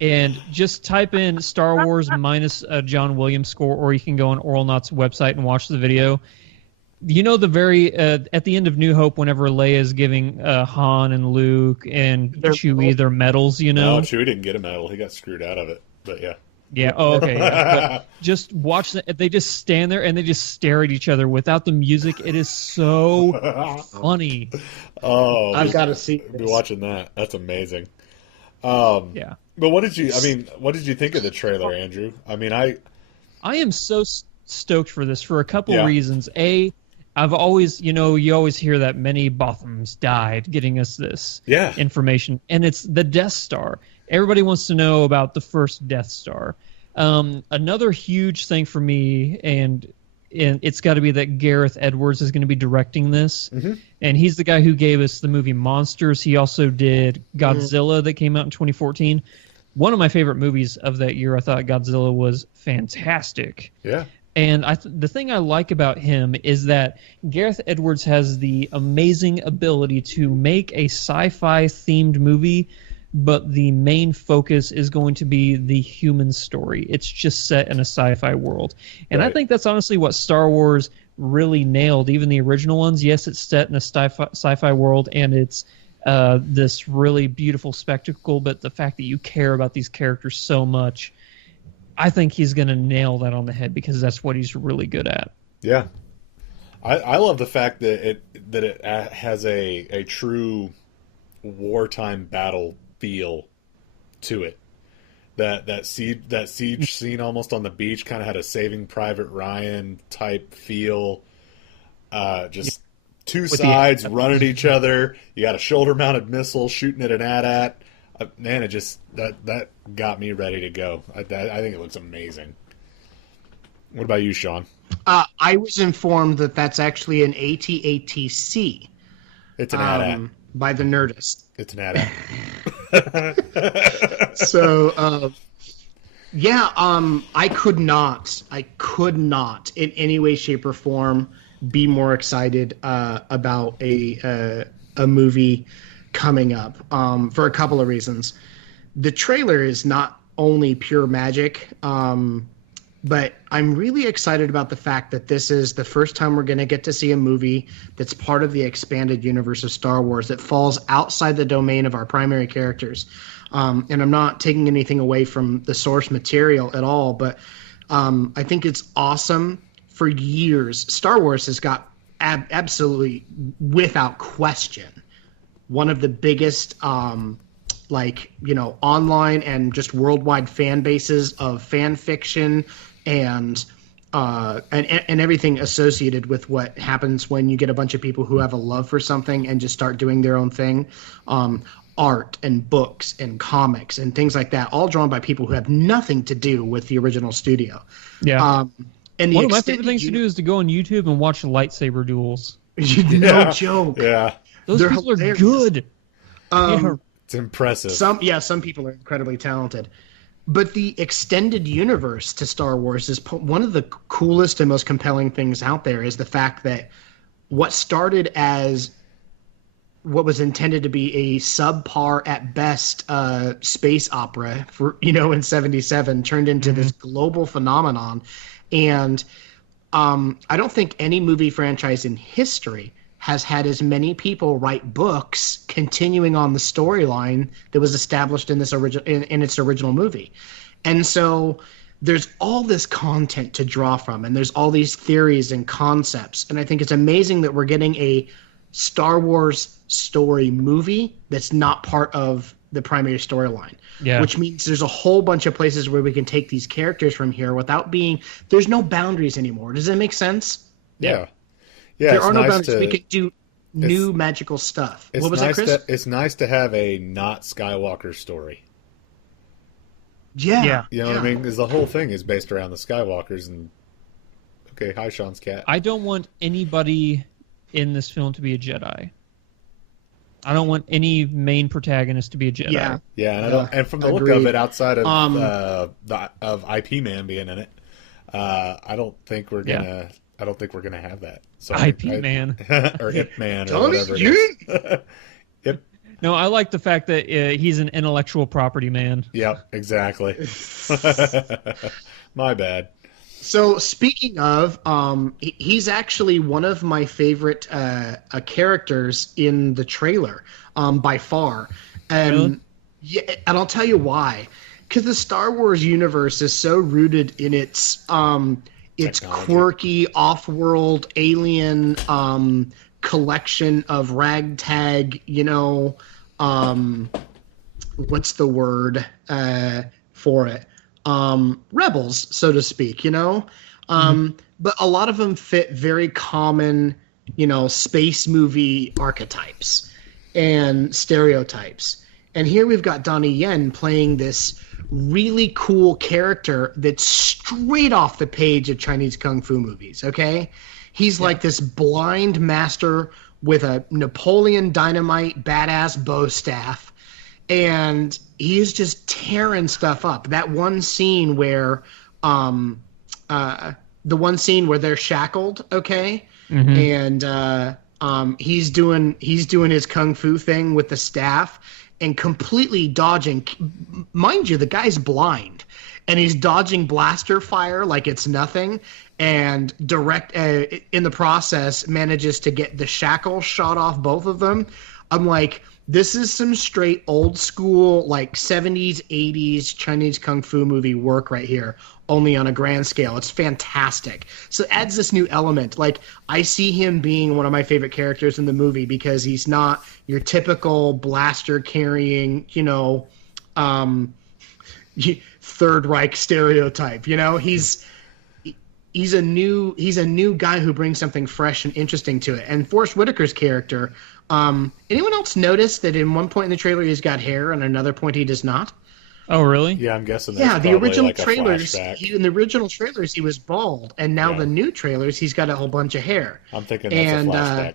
And just type in Star Wars minus a John Williams score, or you can go on Oralnauts' website and watch the video. You know, the very at the end of New Hope, whenever Leia is giving Han and Luke and Chewie their medals, you know? No, Chewie didn't get a medal. He got screwed out of it. But yeah. Yeah. Oh, okay. Yeah. But just watch that. They just stand there and they just stare at each other without the music. It is so funny. Oh, I've got to see. Be watching that. That's amazing. Yeah. But what did you think of the trailer, Andrew? I mean, I am so stoked for this for a couple reasons. I've always, you always hear that many Bothams died getting us this information, and it's the Death Star. Everybody wants to know about the first Death Star. Another huge thing for me, and it's got to be that Gareth Edwards is going to be directing this. Mm-hmm. And he's the guy who gave us the movie Monsters. He also did Godzilla that came out in 2014. One of my favorite movies of that year. I thought Godzilla was fantastic. Yeah. And the thing I like about him is that Gareth Edwards has the amazing ability to make a sci-fi themed movie, but the main focus is going to be the human story. It's just set in a sci-fi world. And I think that's honestly what Star Wars really nailed, even the original ones. Yes, it's set in a sci-fi world, and it's this really beautiful spectacle, but the fact that you care about these characters so much, I think he's going to nail that on the head because that's what he's really good at. Yeah. I love the fact that it has a true wartime battle feel to it. That siege scene almost on the beach kind of had a Saving Private Ryan type feel. Just two sides run at each other. You got a shoulder mounted missile shooting at an AT-AT. Man, it just that got me ready to go. I think it looks amazing. What about you, Sean? I was informed that that's actually an AT-ATC. It's an AT-AT. By the Nerdist. It's an AT-AT. So, I could not in any way, shape, or form be more excited about a movie coming up for a couple of reasons. The trailer is not only pure magic, but I'm really excited about the fact that this is the first time we're going to get to see a movie that's part of the expanded universe of Star Wars that falls outside the domain of our primary characters. And I'm not taking anything away from the source material at all, but I think it's awesome for years, Star Wars has got absolutely, without question, one of the biggest, online and just worldwide fan bases of fan fiction and everything associated with what happens when you get a bunch of people who have a love for something and just start doing their own thing. Art and books and comics and things like that, all drawn by people who have nothing to do with the original studio. Yeah. And one of my favorite things to do is to go on YouTube and watch lightsaber duels. No joke. Yeah. Those people are good. It's impressive. Some people are incredibly talented. But the extended universe to Star Wars is one of the coolest and most compelling things out there, is the fact that what started as what was intended to be a subpar at best space opera in 77 turned into this global phenomenon. And I don't think any movie franchise in history has had as many people write books continuing on the storyline that was established in its original movie. And so there's all this content to draw from, and there's all these theories and concepts. And I think it's amazing that we're getting a Star Wars story movie that's not part of the primary storyline. Yeah. Which means there's a whole bunch of places where we can take these characters from here without there's no boundaries anymore. Does that make sense? Yeah. Yeah. There are no boundaries. We can do new magical stuff. What was that, Chris? It's nice to have a not Skywalker story. Yeah. You know what I mean? Because the whole thing is based around the Skywalkers. And okay, hi, Sean's cat. I don't want anybody in this film to be a Jedi. I don't want any main protagonist to be a Jedi. Yeah, and I don't. And from the look of it, outside of IP Man being in it, I don't think we're gonna. Yeah. I don't think we're gonna have that. So IP Man or Ip Man or whatever it is. Yep. No, I like the fact that he's an intellectual property man. Yep, exactly. My bad. So speaking of, he's actually one of my favorite characters in the trailer, by far. Really? Yeah, and I'll tell you why. Because the Star Wars universe is so rooted in its quirky, off-world, alien collection of ragtag, what's the word for it? Rebels, so to speak, but a lot of them fit very common, space movie archetypes and stereotypes. And here we've got Donnie Yen playing this really cool character that's straight off the page of Chinese kung fu movies. Okay. He's like this blind master with a Napoleon Dynamite badass bow staff. And he's just tearing stuff up. That one scene where, they're shackled, okay, and he's doing his kung fu thing with the staff and completely dodging. Mind you, the guy's blind, and he's dodging blaster fire like it's nothing, and in the process manages to get the shackle shot off both of them. I'm like, this is some straight old school, like 70s, 80s Chinese kung fu movie work right here, only on a grand scale. It's fantastic. So it adds this new element. Like, I see him being one of my favorite characters in the movie because he's not your typical blaster carrying, Third Reich stereotype. He's a new guy who brings something fresh and interesting to it. And Forrest Whitaker's character. Anyone else notice that in one point in the trailer he's got hair and another point he does not? Oh, really? Yeah, I'm guessing that's the original like trailers. In the original trailers he was bald, and now the new trailers he's got a whole bunch of hair. I'm thinking that's a flashback,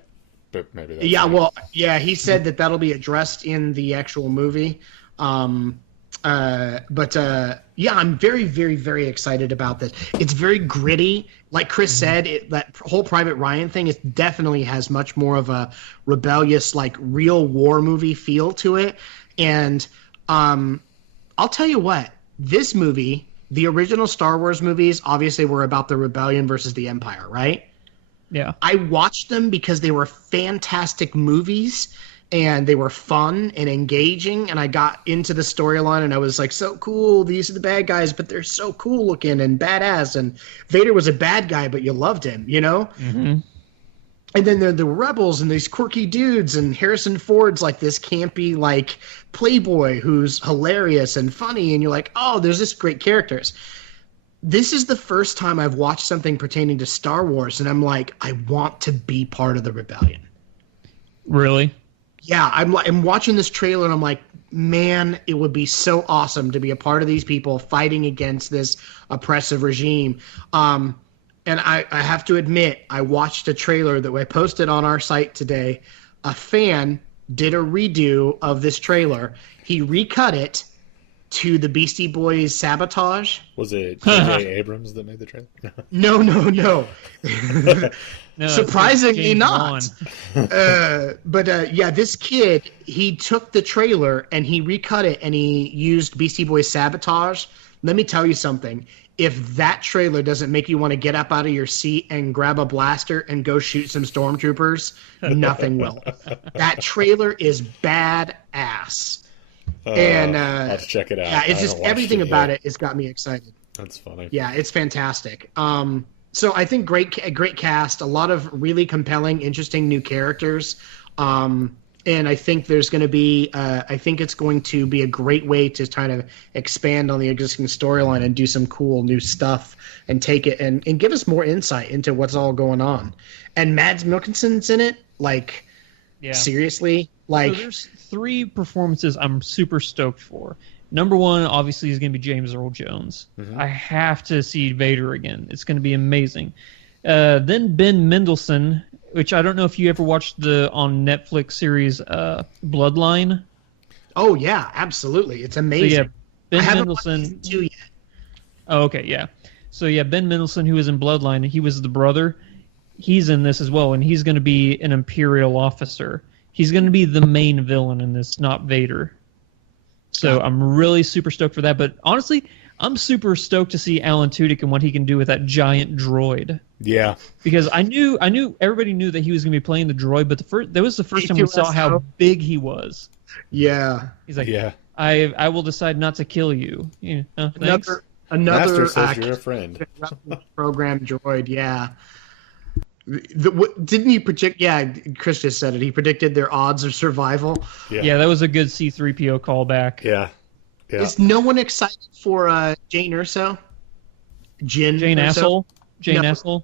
but maybe that's he said that'll be addressed in the actual movie. I'm very, very, very excited about this. It's very gritty. Like Chris said, that whole Private Ryan thing, it definitely has much more of a rebellious, like, real war movie feel to it. And I'll tell you what, this movie, the original Star Wars movies, obviously were about the rebellion versus the Empire, right? Yeah. I watched them because they were fantastic movies. and they were fun and engaging, and I got into the storyline, and I was like, so cool, these are the bad guys, but they're so cool looking and badass, and Vader was a bad guy, but you loved him, you know? Mm-hmm. And then there are the rebels and these quirky dudes, and Harrison Ford's like this campy like playboy who's hilarious and funny, and you're like, oh, there's this great characters. This is the first time I've watched something pertaining to Star Wars, and I'm like, I want to be part of the rebellion. Really? Yeah, I'm watching this trailer, and I'm like, man, it would be so awesome to be a part of these people fighting against this oppressive regime. And I have to admit, I watched a trailer that I posted on our site today. A fan did a redo of this trailer. He recut it to the Beastie Boys Sabotage. Was it J.J. Abrams that made the trailer? No. No, surprisingly not. Yeah, this kid, he took the trailer and he recut it and he used Beastie Boys Sabotage. Let me tell you something. If that trailer doesn't make you want to get up out of your seat and grab a blaster and go shoot some stormtroopers, nothing will. That trailer is badass. And I'll have to check it out. Yeah, it's just everything about it has got me excited. That's funny. Yeah, it's fantastic. So I think great cast, a lot of really compelling, interesting new characters. And I think there's going to be, I think it's going to be a great way to kind of expand on the existing storyline and do some cool new stuff and take it and give us more insight into what's all going on. And Mads Mikkelsen's in it, like, seriously, like. So there's 3 performances I'm super stoked for. Number 1, obviously, is going to be James Earl Jones. Mm-hmm. I have to see Vader again. It's going to be amazing. Then Ben Mendelsohn, which I don't know if you ever watched the on Netflix series Bloodline. Oh yeah, absolutely, it's amazing. So, yeah, Ben Mendelsohn. Too yet. Oh, okay, yeah. So yeah, Ben Mendelsohn, who was in Bloodline, he was the brother. He's in this as well, and he's going to be an Imperial officer. He's going to be the main villain in this, not Vader. So I'm really super stoked for that. But honestly, I'm super stoked to see Alan Tudyk and what he can do with that giant droid. Yeah, because I knew everybody knew that he was going to be playing the droid, but that was the first time we saw how big he was. Yeah, he's like, I will decide not to kill you. Another Master says you're a friend. Program droid, yeah. Didn't he predict? Yeah, Chris just said it. He predicted their odds of survival. Yeah, that was a good C-3PO callback. Yeah. Is no one excited for Jane Erso? Jane Erso? Jane Erso?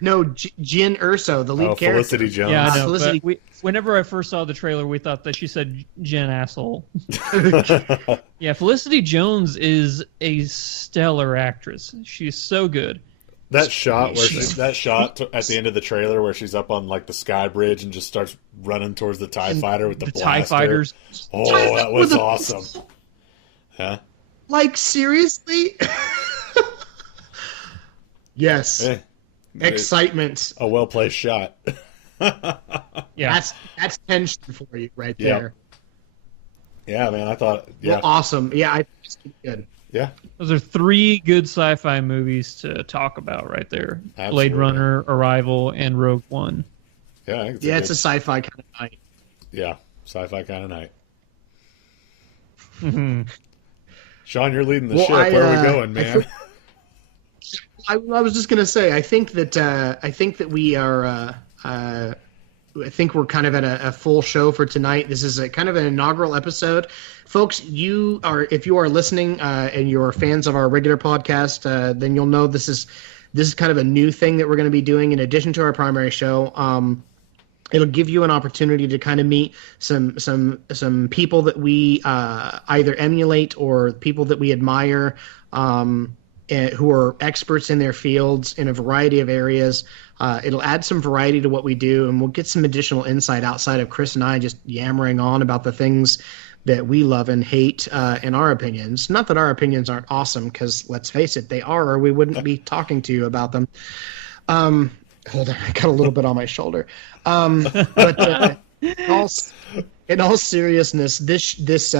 No, Jyn Erso, the lead character. Felicity Jones. Yeah, I know, but whenever I first saw the trailer, we thought that she said Jen Asshole. Yeah, Felicity Jones is a stellar actress. She's so good. That shot at the end of the trailer where she's up on like the sky bridge and just starts running towards the TIE fighter with the blaster. TIE fighters. Oh, that was awesome. Huh? Like, seriously? Yes. Excitement. A well-placed shot. Yeah. That's tension for you right there. Yeah, man, I thought... Yeah. Well, awesome. Yeah, I think it's good. Yeah. Those are 3 good sci-fi movies to talk about right there. Absolutely. Blade Runner, Arrival, and Rogue One. Yeah, it's a sci-fi kind of night. Yeah, sci-fi kind of night. Mm-hmm. Sean, you're leading the ship. Where are we going, man? I was just gonna say, I think that we are. I think we're kind of at a full show for tonight. This is a kind of an inaugural episode, folks. If you are listening and you're fans of our regular podcast, then you'll know this is kind of a new thing that we're going to be doing in addition to our primary show. It'll give you an opportunity to kind of meet some people that we either emulate or people that we admire, who are experts in their fields in a variety of areas. It'll add some variety to what we do, and we'll get some additional insight outside of Chris and I just yammering on about the things that we love and hate in our opinions. Not that our opinions aren't awesome, because let's face it, they are, or we wouldn't be talking to you about them. Hold on, I got a little bit on my shoulder. But in all seriousness, this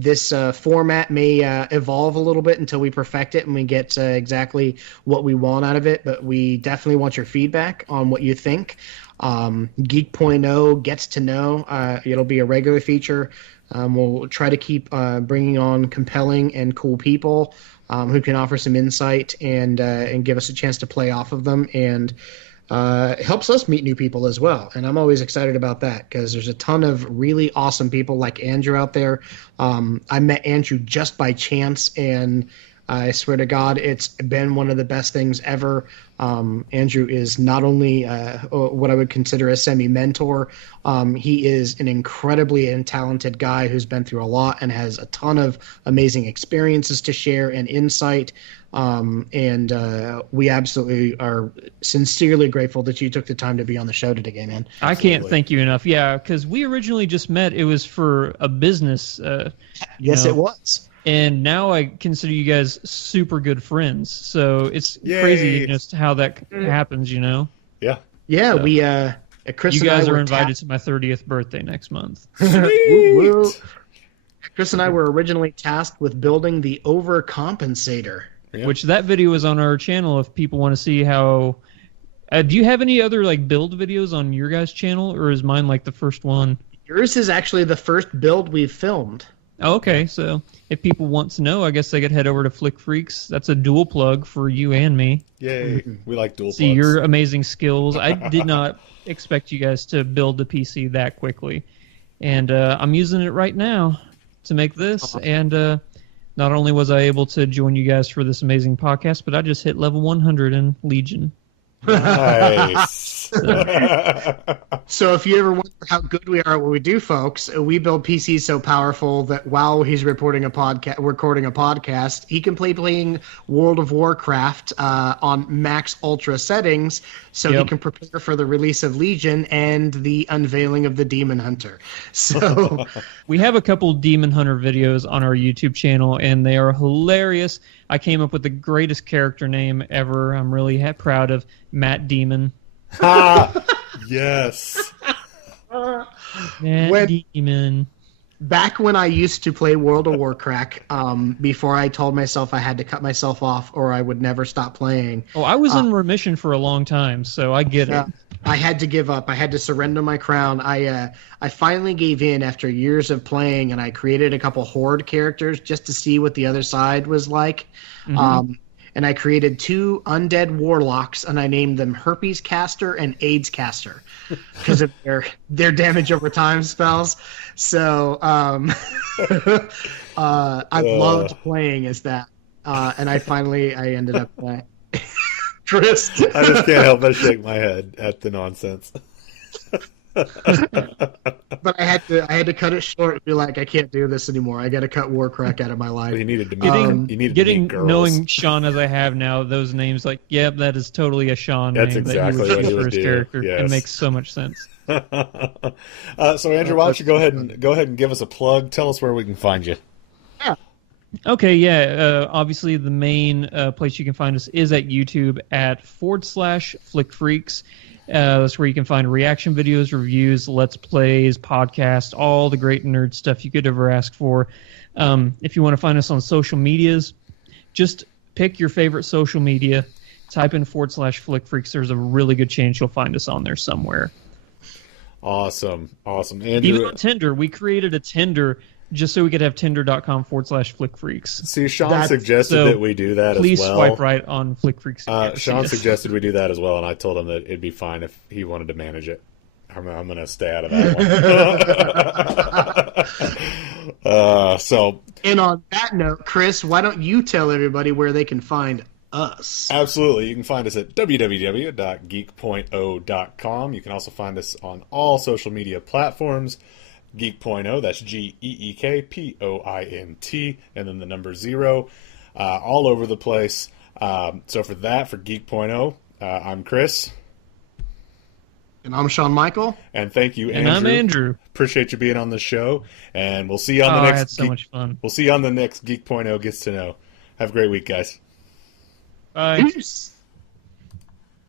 This format may evolve a little bit until we perfect it and we get exactly what we want out of it, but we definitely want your feedback on what you think. Geek.0 Gets to Know. It'll be a regular feature. We'll try to keep bringing on compelling and cool people who can offer some insight and give us a chance to play off of them, and it helps us meet new people as well. And I'm always excited about that because there's a ton of really awesome people like Andrew out there. I met Andrew just by chance, and I swear to God, it's been one of the best things ever. Andrew is not only what I would consider a semi-mentor, he is an incredibly talented guy who's been through a lot and has a ton of amazing experiences to share and insight. And we absolutely are sincerely grateful that you took the time to be on the show today, man. I can't thank you enough. Yeah, because we originally just met. It was for a business. Yes, it was. And now I consider you guys super good friends. So it's Yay. crazy just how that happens, you know? Yeah. Yeah, So, we Chris you and guys I are were invited to my 30th birthday next month. Woo. Chris and I were originally tasked with building the overcompensator. Yeah. Which that video is on our channel if people want to see how... do you have any other like build videos on your guys' channel, or is mine like the first one? Yours is actually the first build we've filmed. Oh, okay, so if people want to know, I guess they could head over to Flick Freaks. That's a dual plug for you and me. Yay. We like dual See plugs. your amazing skills. I did not expect you guys to build the PC that quickly. And I'm using it right now to make this. And not only was I able to join you guys for this amazing podcast, but I just hit level 100 in Legion. Nice. So if you ever wonder how good we are at what we do, folks, we build PCs so powerful that while he's recording a podcast, he can playing World of Warcraft on max ultra settings, so he can prepare for the release of Legion and the unveiling of the Demon Hunter. So we have a couple Demon Hunter videos on our YouTube channel, and they are hilarious. I came up with the greatest character name ever. I'm really proud of Matt Demon. Yes. Matt Demon. Back when I used to play World of Warcraft, before I told myself I had to cut myself off or I would never stop playing. Oh, I was in remission for a long time, so I get it. I had to give up. I had to surrender my crown. I finally gave in after years of playing, and I created a couple horde characters just to see what the other side was like. Mm-hmm. And I created 2 undead warlocks, and I named them Herpes Caster and AIDS Caster because of their damage over time spells. So I loved playing as that, and I ended up. Chris, I just can't help but shake my head at the nonsense. But I had to cut it short and be like, I can't do this anymore. I got to cut Warcrack out of my life. You needed to meet girls. Knowing Sean as I have now, those names like, yep, that is totally a Sean That's name exactly that he what he would choose for would his do. character. Yes. It makes so much sense. So Andrew, why don't you go ahead and give us a plug? Tell us where we can find you. Okay, yeah. Obviously, the main place you can find us is at YouTube at /Flick Freaks. That's where you can find reaction videos, reviews, let's plays, podcasts, all the great nerd stuff you could ever ask for. If you want to find us on social medias, just pick your favorite social media, type in /Flick Freaks. There's a really good chance you'll find us on there somewhere. Awesome. Andrew, even on Tinder, we created a Tinder just so we could have tinder.com/Flick Freaks. See, Sean suggested that we do that as well. Please swipe right on Flick Freaks. Sean suggested we do that as well, and I told him that it'd be fine if he wanted to manage it. I'm going to stay out of that one. And on that note, Chris, why don't you tell everybody where they can find us? Absolutely. You can find us at www.geek.0.com. You can also find us on all social media platforms. Geek.0, that's GEEKPOINT, and then the number 0, all over the place. So for Geek.0, I'm Chris. And I'm Sean Michael. And thank you, Andrew. And I'm Andrew. Appreciate you being on the show. And we'll see you on the next. I had so much fun. We'll see you on the next Geek.0 Gets to Know. Have a great week, guys. Bye. Peace.